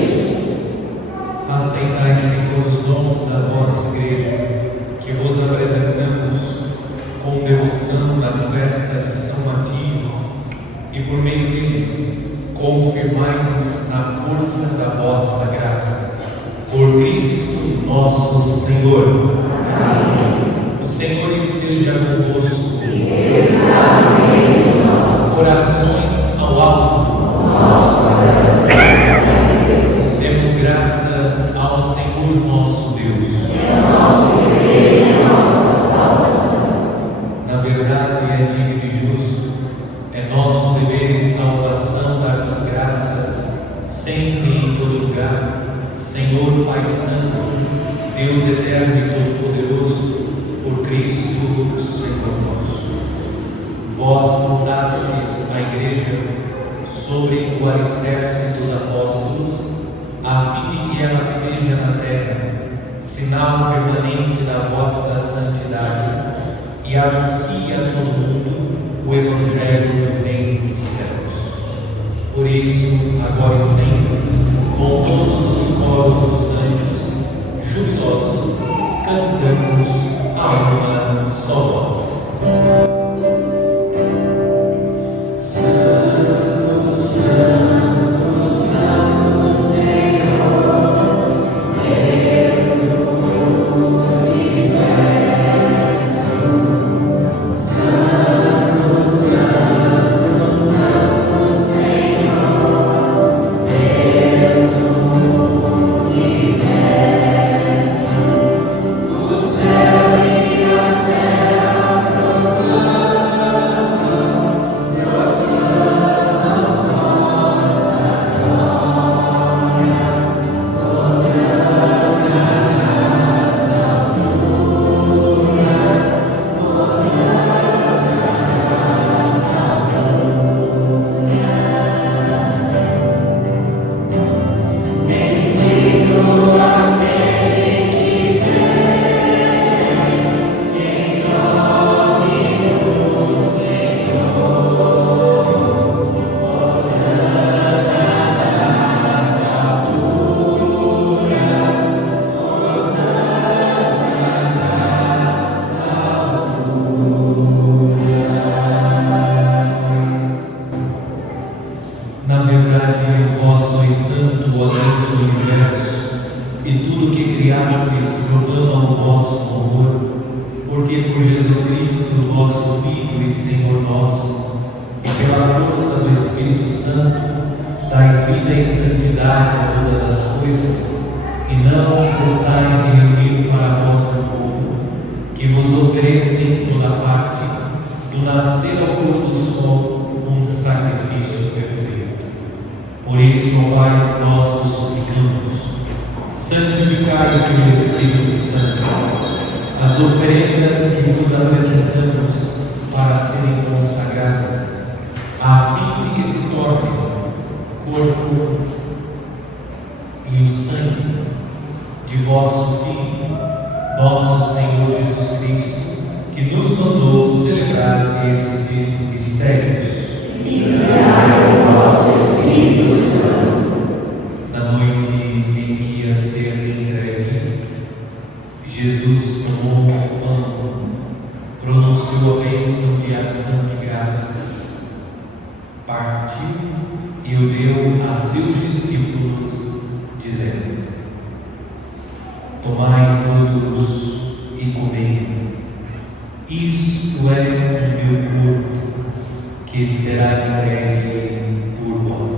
Aceitai, Senhor, os dons da vossa igreja, que vos apresentamos com devoção na festa de São Matias, e por meio deles confirmai-nos na força da vossa graça. Por Cristo nosso Senhor. Amém. O Senhor esteja convosco. Corações ao alto. Demos graças ao Senhor nosso Deus. É o nosso dever e a nossa salvação. Na verdade, é digno e justo, é nosso dever e salvação dar-vos graças, sempre e em todo lugar, Senhor Pai Santo, Deus eterno e todo-poderoso, por Cristo, Senhor nosso. Vós fundastes a Igreja sobre o alicerce dos apóstolos, a fim de que ela seja na terra sinal permanente da vossa santidade e anuncie a todo mundo o Evangelho do Reino dos céus. Por isso, agora e sempre, com todos os coros dos anjos, jubilosos, cantamos a uma só voz. Santo, Santo, Santo Senhor, Deus do universo. Santo, Santo, Santo Senhor, Deus do universo. O céu e a terra proclamam vossa glória. Hosana nas alturas, Hosana nas alturas. Bendito aquele que vem em nome do Senhor. Hosana nas alturas, Hosana nas alturas. Na verdade, vós sois santo, ó Deus do universo, e tudo que criastes proclama o vosso louvor, porque por Jesus Cristo, vosso Filho e Senhor nosso, e pela força do Espírito Santo, dais vida e santidade a todas as coisas, e não cessais de reunir para vós o povo, que vos oferece em toda parte, do nascer ao pôr do sol, um sacrifício perfeito. Por isso, ó Pai, nós vos suplicamos, santificai pelo Espírito Santo as oferendas que vos apresentamos para serem consagradas, a fim de que se tornem o corpo e o sangue de vosso Filho, nosso Senhor Jesus Cristo, que nos mandou celebrar estes mistérios. Enviai o vosso Espírito Santo. Na noite em que ia ser entregue, Jesus tomou o pão, pronunciou a bênção de ação de graças, partiu e o deu a seus discípulos, dizendo: tomai todos e comei, isto é o meu corpo, que será entregue por vós.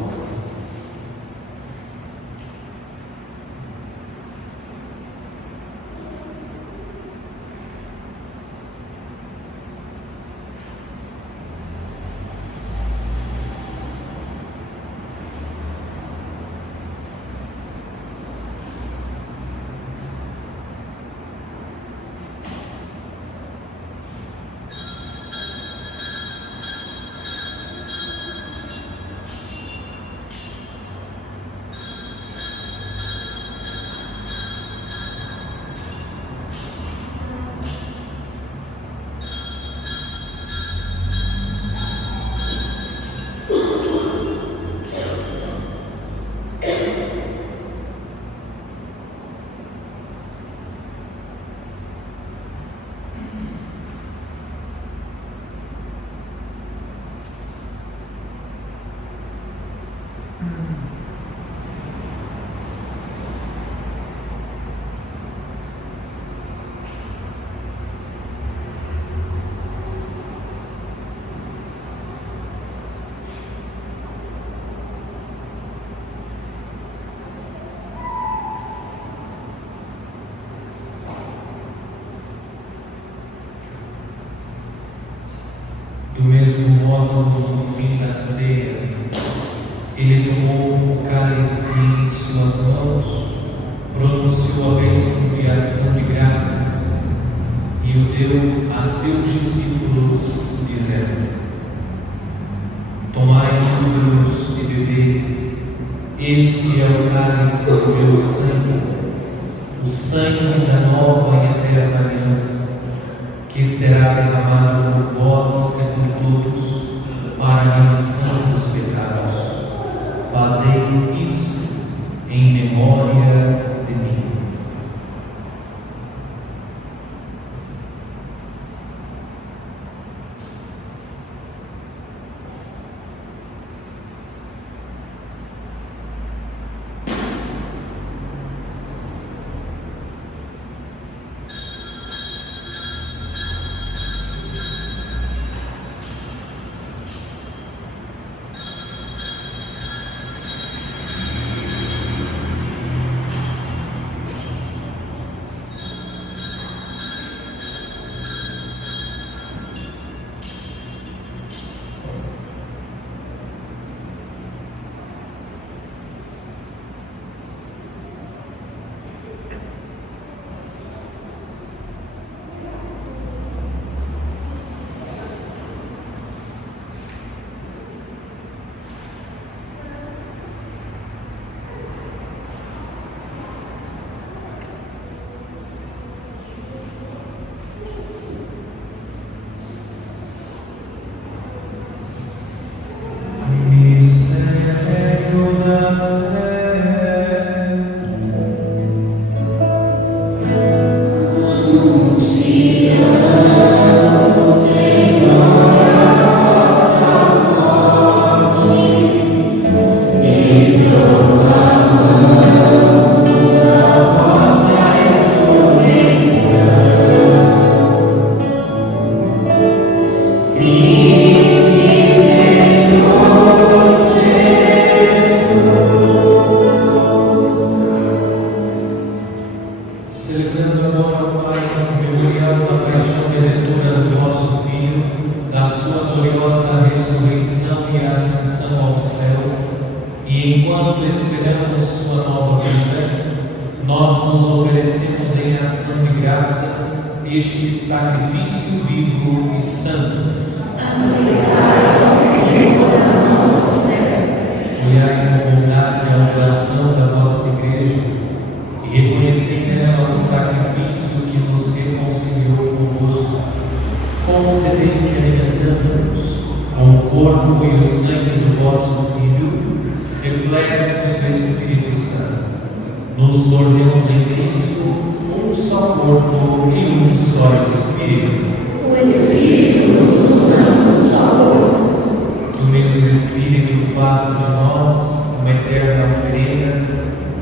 Do mesmo modo, no fim da ceia, ele tomou o cálice em suas mãos, pronunciou a bênção de ação de graças e o deu a seus discípulos, dizendo: tomai todos e bebei, este é o cálice do meu sangue, o sangue da nova e eterna aliança, que será derramado por vós e por todos, para a remissão dos pecados. Fazei isso em memória de mim. Celebrando agora, Pai, memorial da paixão redentora do vosso Filho, da sua gloriosa ressurreição e ascensão ao céu, e enquanto esperamos sua nova vinda, nós nos oferecemos em ação de graças este sacrifício vivo e santo. Aceitai, ó Senhor, a nossa fé. Olhai com bondade a oração da vossa Igreja e reconhecei nela o sacrifício que nos reconciliou convosco. Concedei que, alimentando-nos com o corpo e o sangue do vosso Filho, repletos do Espírito Santo, nos tornemos em Cristo um só corpo e um só Espírito. O Espírito nos una um só corpo. Que o mesmo Espírito faça de nós uma eterna oferenda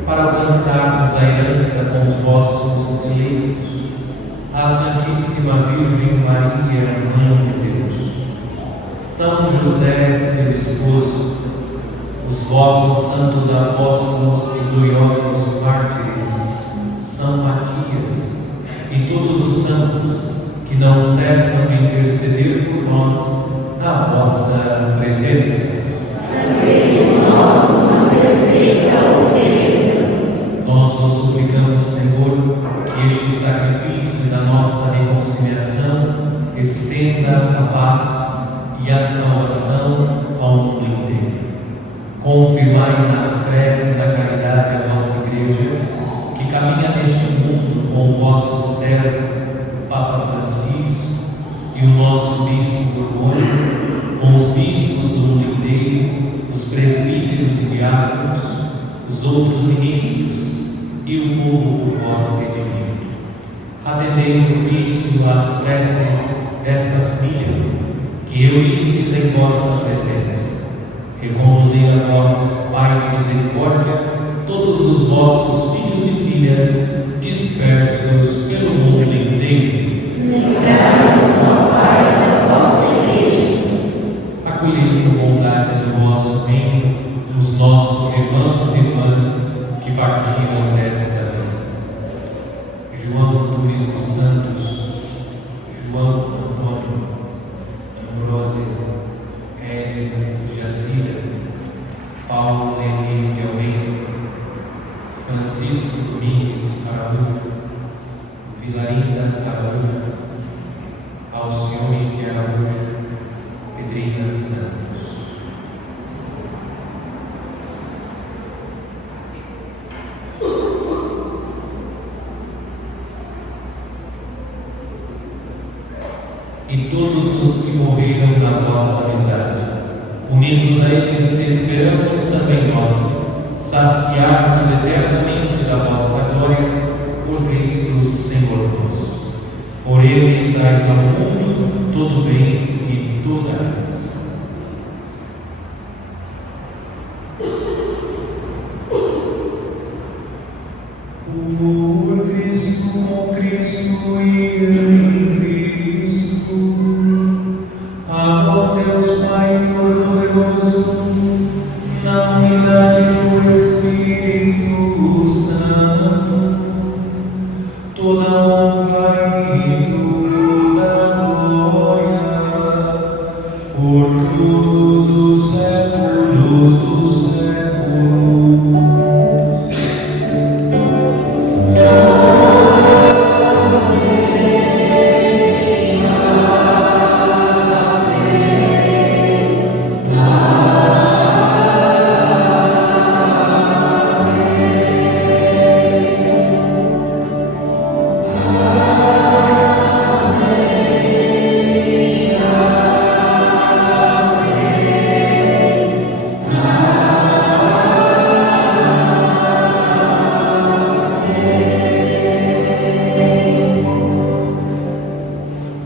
para alcançarmos a herança com os vossos eleitos. A Santíssima Virgem Maria, Mãe de Deus, São José, seu esposo, os vossos santos apóstolos e gloriosos mártires, São Matias e todos os santos que não cessam de interceder por nós na vossa presença. Fazei de nós uma perfeita oferenda. Nós nos suplicamos, Senhor, que este sacrifício da nossa reconciliação estenda a paz e a salvação ao mundo inteiro. Confirmai na fé e na caridade a vossa Igreja, que caminha neste mundo com o vosso servo, Papa Francisco, e o nosso Bispo Borgônio, com os bispos do mundo inteiro, os presbíteros e diáconos, os outros ministros e o povo por vós redimido. Atendei propício às preces desta família, que reunistes em vossa presença. Reconduzei a vós, Pai de misericórdia, todos os vossos filhos e filhas dispersos pelo mundo inteiro. Lembrai-vos, ó Pai, da vossa Igreja. Acolhei com bondade do vosso reino os nossos irmãos e irmãs que partiram desta vida. João Antunes dos Santos, João Antônio, Ambrosio Francisco Domingues Araújo, Vilarinda Araújo, Alcione Araújo, Pedrina Santos. E todos os que morreram na vossa amizade, unidos a eles, esperamos também nós saciar-nos eternamente da vossa glória, por Cristo Senhor nosso. Por Ele traz ao mundo todo bem e toda graça. Por Cristo, com Cristo e em Cristo, a vós Deus Pai Todo-Poderoso, na unidade do Espírito Santo, toda honra e toda glória, por todos os séculos dos séculos.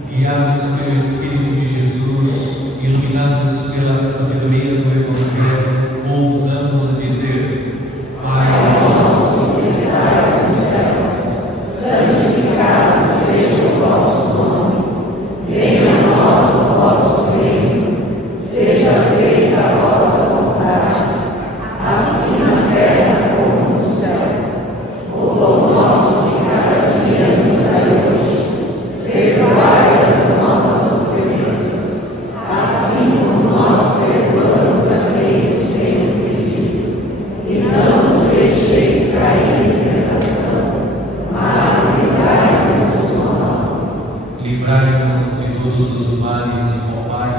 Guiados pelo Espírito de Jesus, iluminados pela sabedoria do Evangelho, ousamos dizer: Pai nosso que estais nos céus, santificado seja o vosso nome. Venha a nós o vosso reino. Seja feita a vossa vontade, assim na terra como no céu. O pão nosso de cada dia nos dai hoje. Perdoai as nossas ofensas, assim como nós perdoamos a quem nos tem ofendido. E não nos deixeis cair em tentação, mas livrai-nos do mal. Livrai-nos de todos os males, ó Pai,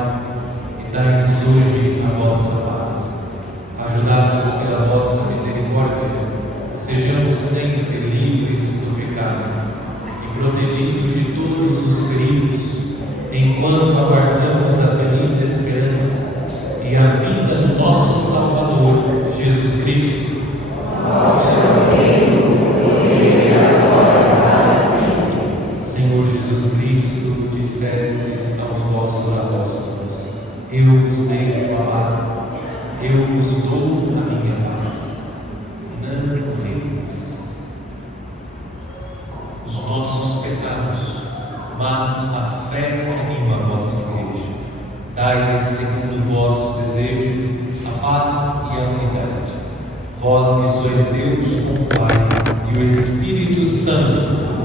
e dai-nos hoje a vossa paz. Ajudados pela vossa misericórdia, sejamos sempre livres do pecado e protegidos de todos os perigos, enquanto aguardamos a feliz esperança e a vinda do nosso Salvador, Jesus Cristo. Senhor Jesus Cristo, dissestes aos vossos apóstolos: eu vos deixo a paz, eu vos dou a minha paz. Não temas os nossos pecados, mas a fé que anima a vossa igreja. Dai-lhes, segundo o vosso desejo, a paz e a unidade. Vós que sois Deus com o Pai e o Espírito Santo.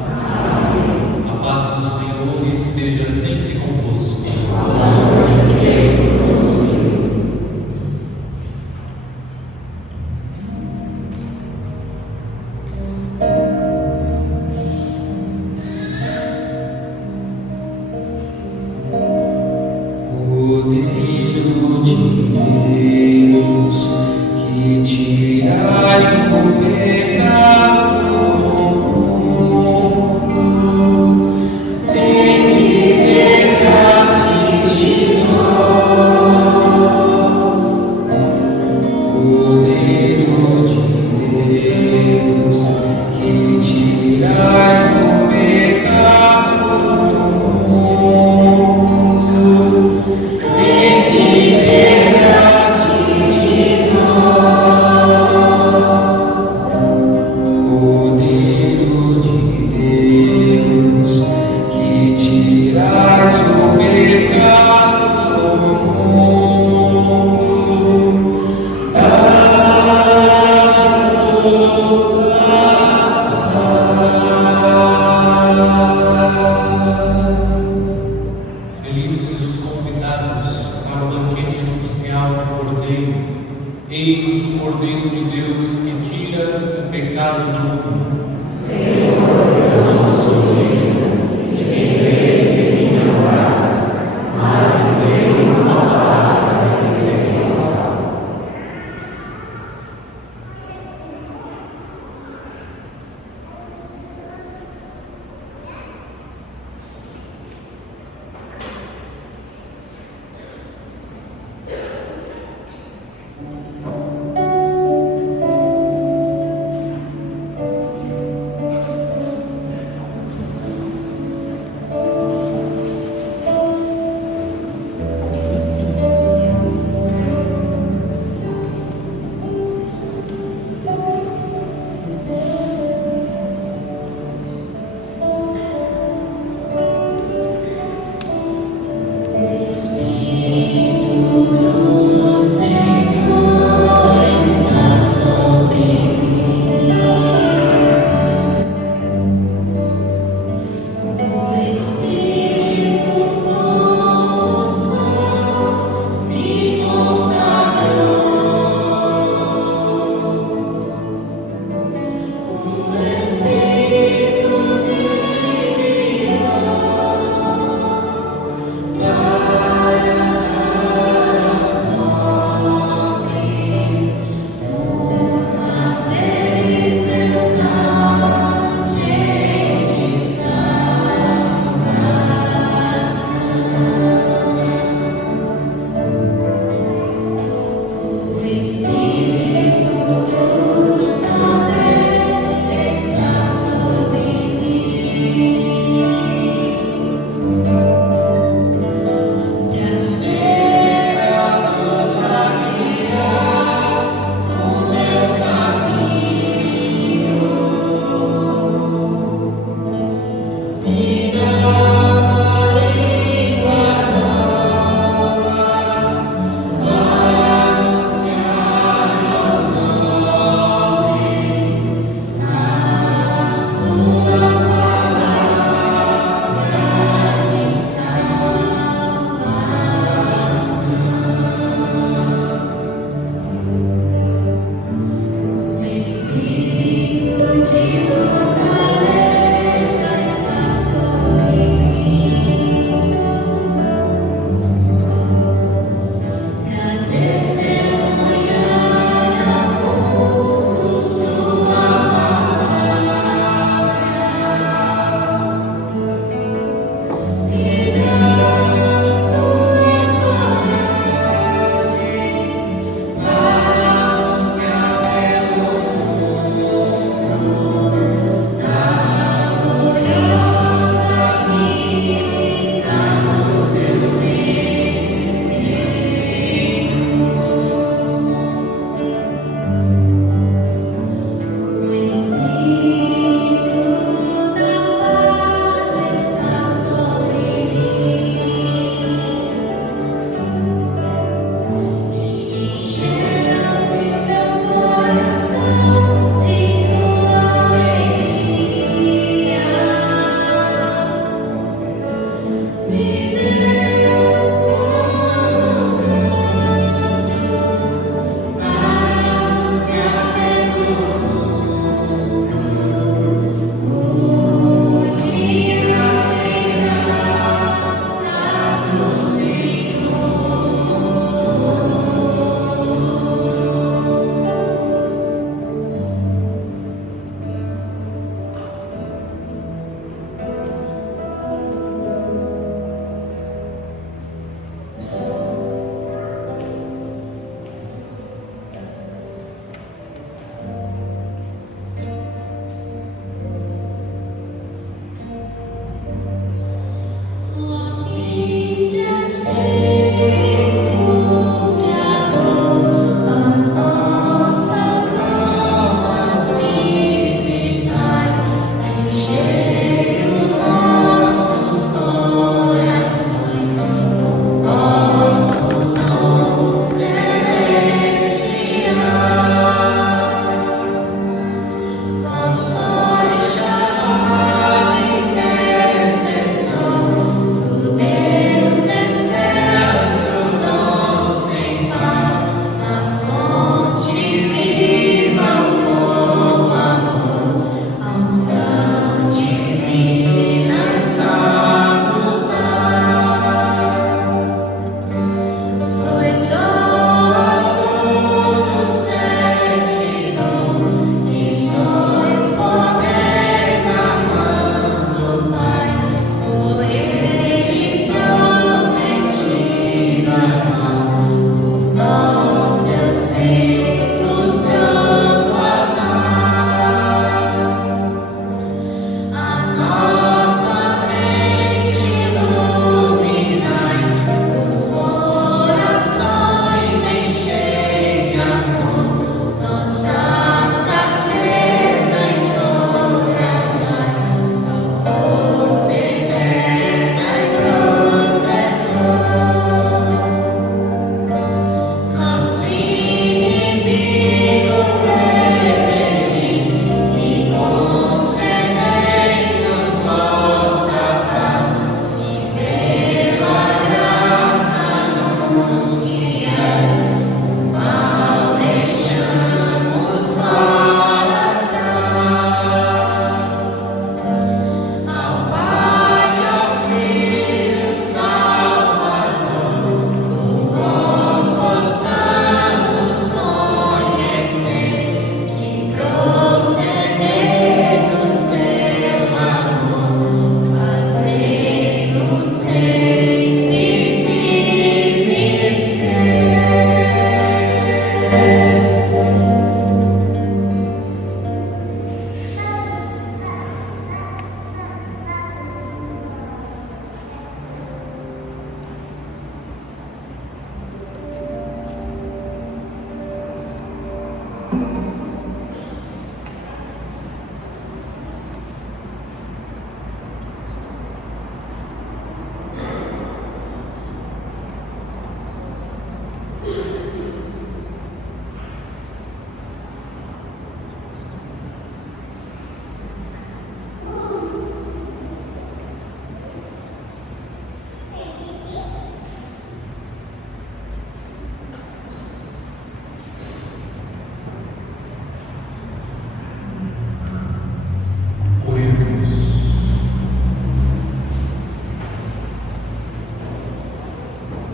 Amém. A paz do Senhor esteja sempre convosco. Cordeiro de Deus, que tirais o pecado do mundo, tende piedade de nós. Cordeiro de Deus, que tirais o pecado do mundo, Felizes os convidados para o banquete nupcial do Cordeiro. Eis o Cordeiro de Deus que tira tira o pecado do mundo.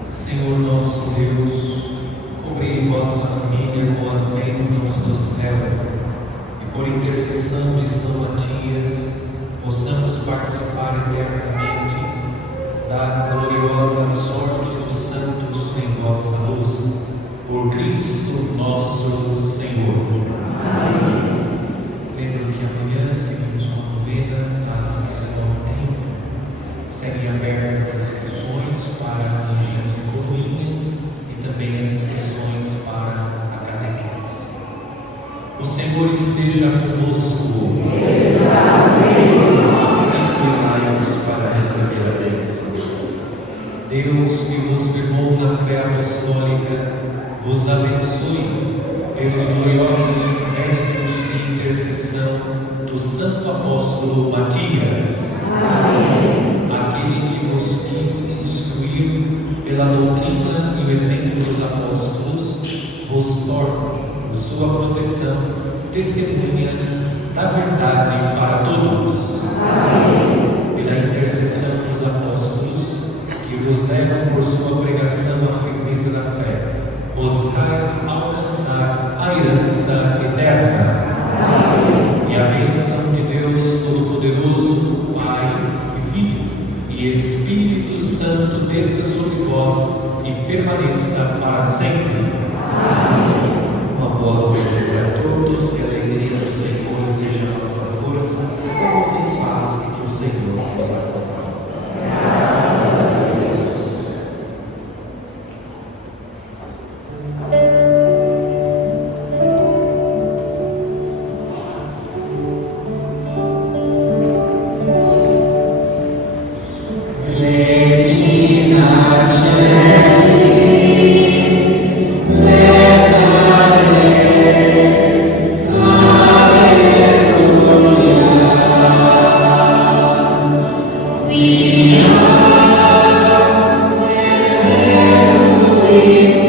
Senhor nosso Deus, cobri vossa família com as bênçãos do céu e por intercessão de São Matias possamos participar eternamente da gloriosa sorte dos santos em vossa luz. Por Cristo nosso Senhor. Amém. Lembro que amanhã seguimos com a novena às 19h30. Seguem abertas as inscrições para anjinhos e coroinhas e também as inscrições para a catequese. O Senhor esteja convosco. Inclinai-vos para receber a bênção. Deus que vos firmou na fé apostólica, vos abençoe pelos gloriosos méritos e intercessão do Santo Apóstolo Matias. Amém. Aquele que vos quis instruir pela doutrina e o exemplo dos apóstolos, vos torne, por sua proteção, testemunhas da verdade para todos. Amém. Pela intercessão dos apóstolos, que vos deram por sua pregação a firmeza da fé, possais alcançar a herança eterna. Amém. E a bênção de Deus Todo-Poderoso, Pai e Filho e Espírito Santo desça sobre vós e permaneça para sempre. Amém. Uma boa noite para todos, que a alegria do Senhor seja a nossa força. Vamos em paz e que o Senhor nos acompanhe. We are where is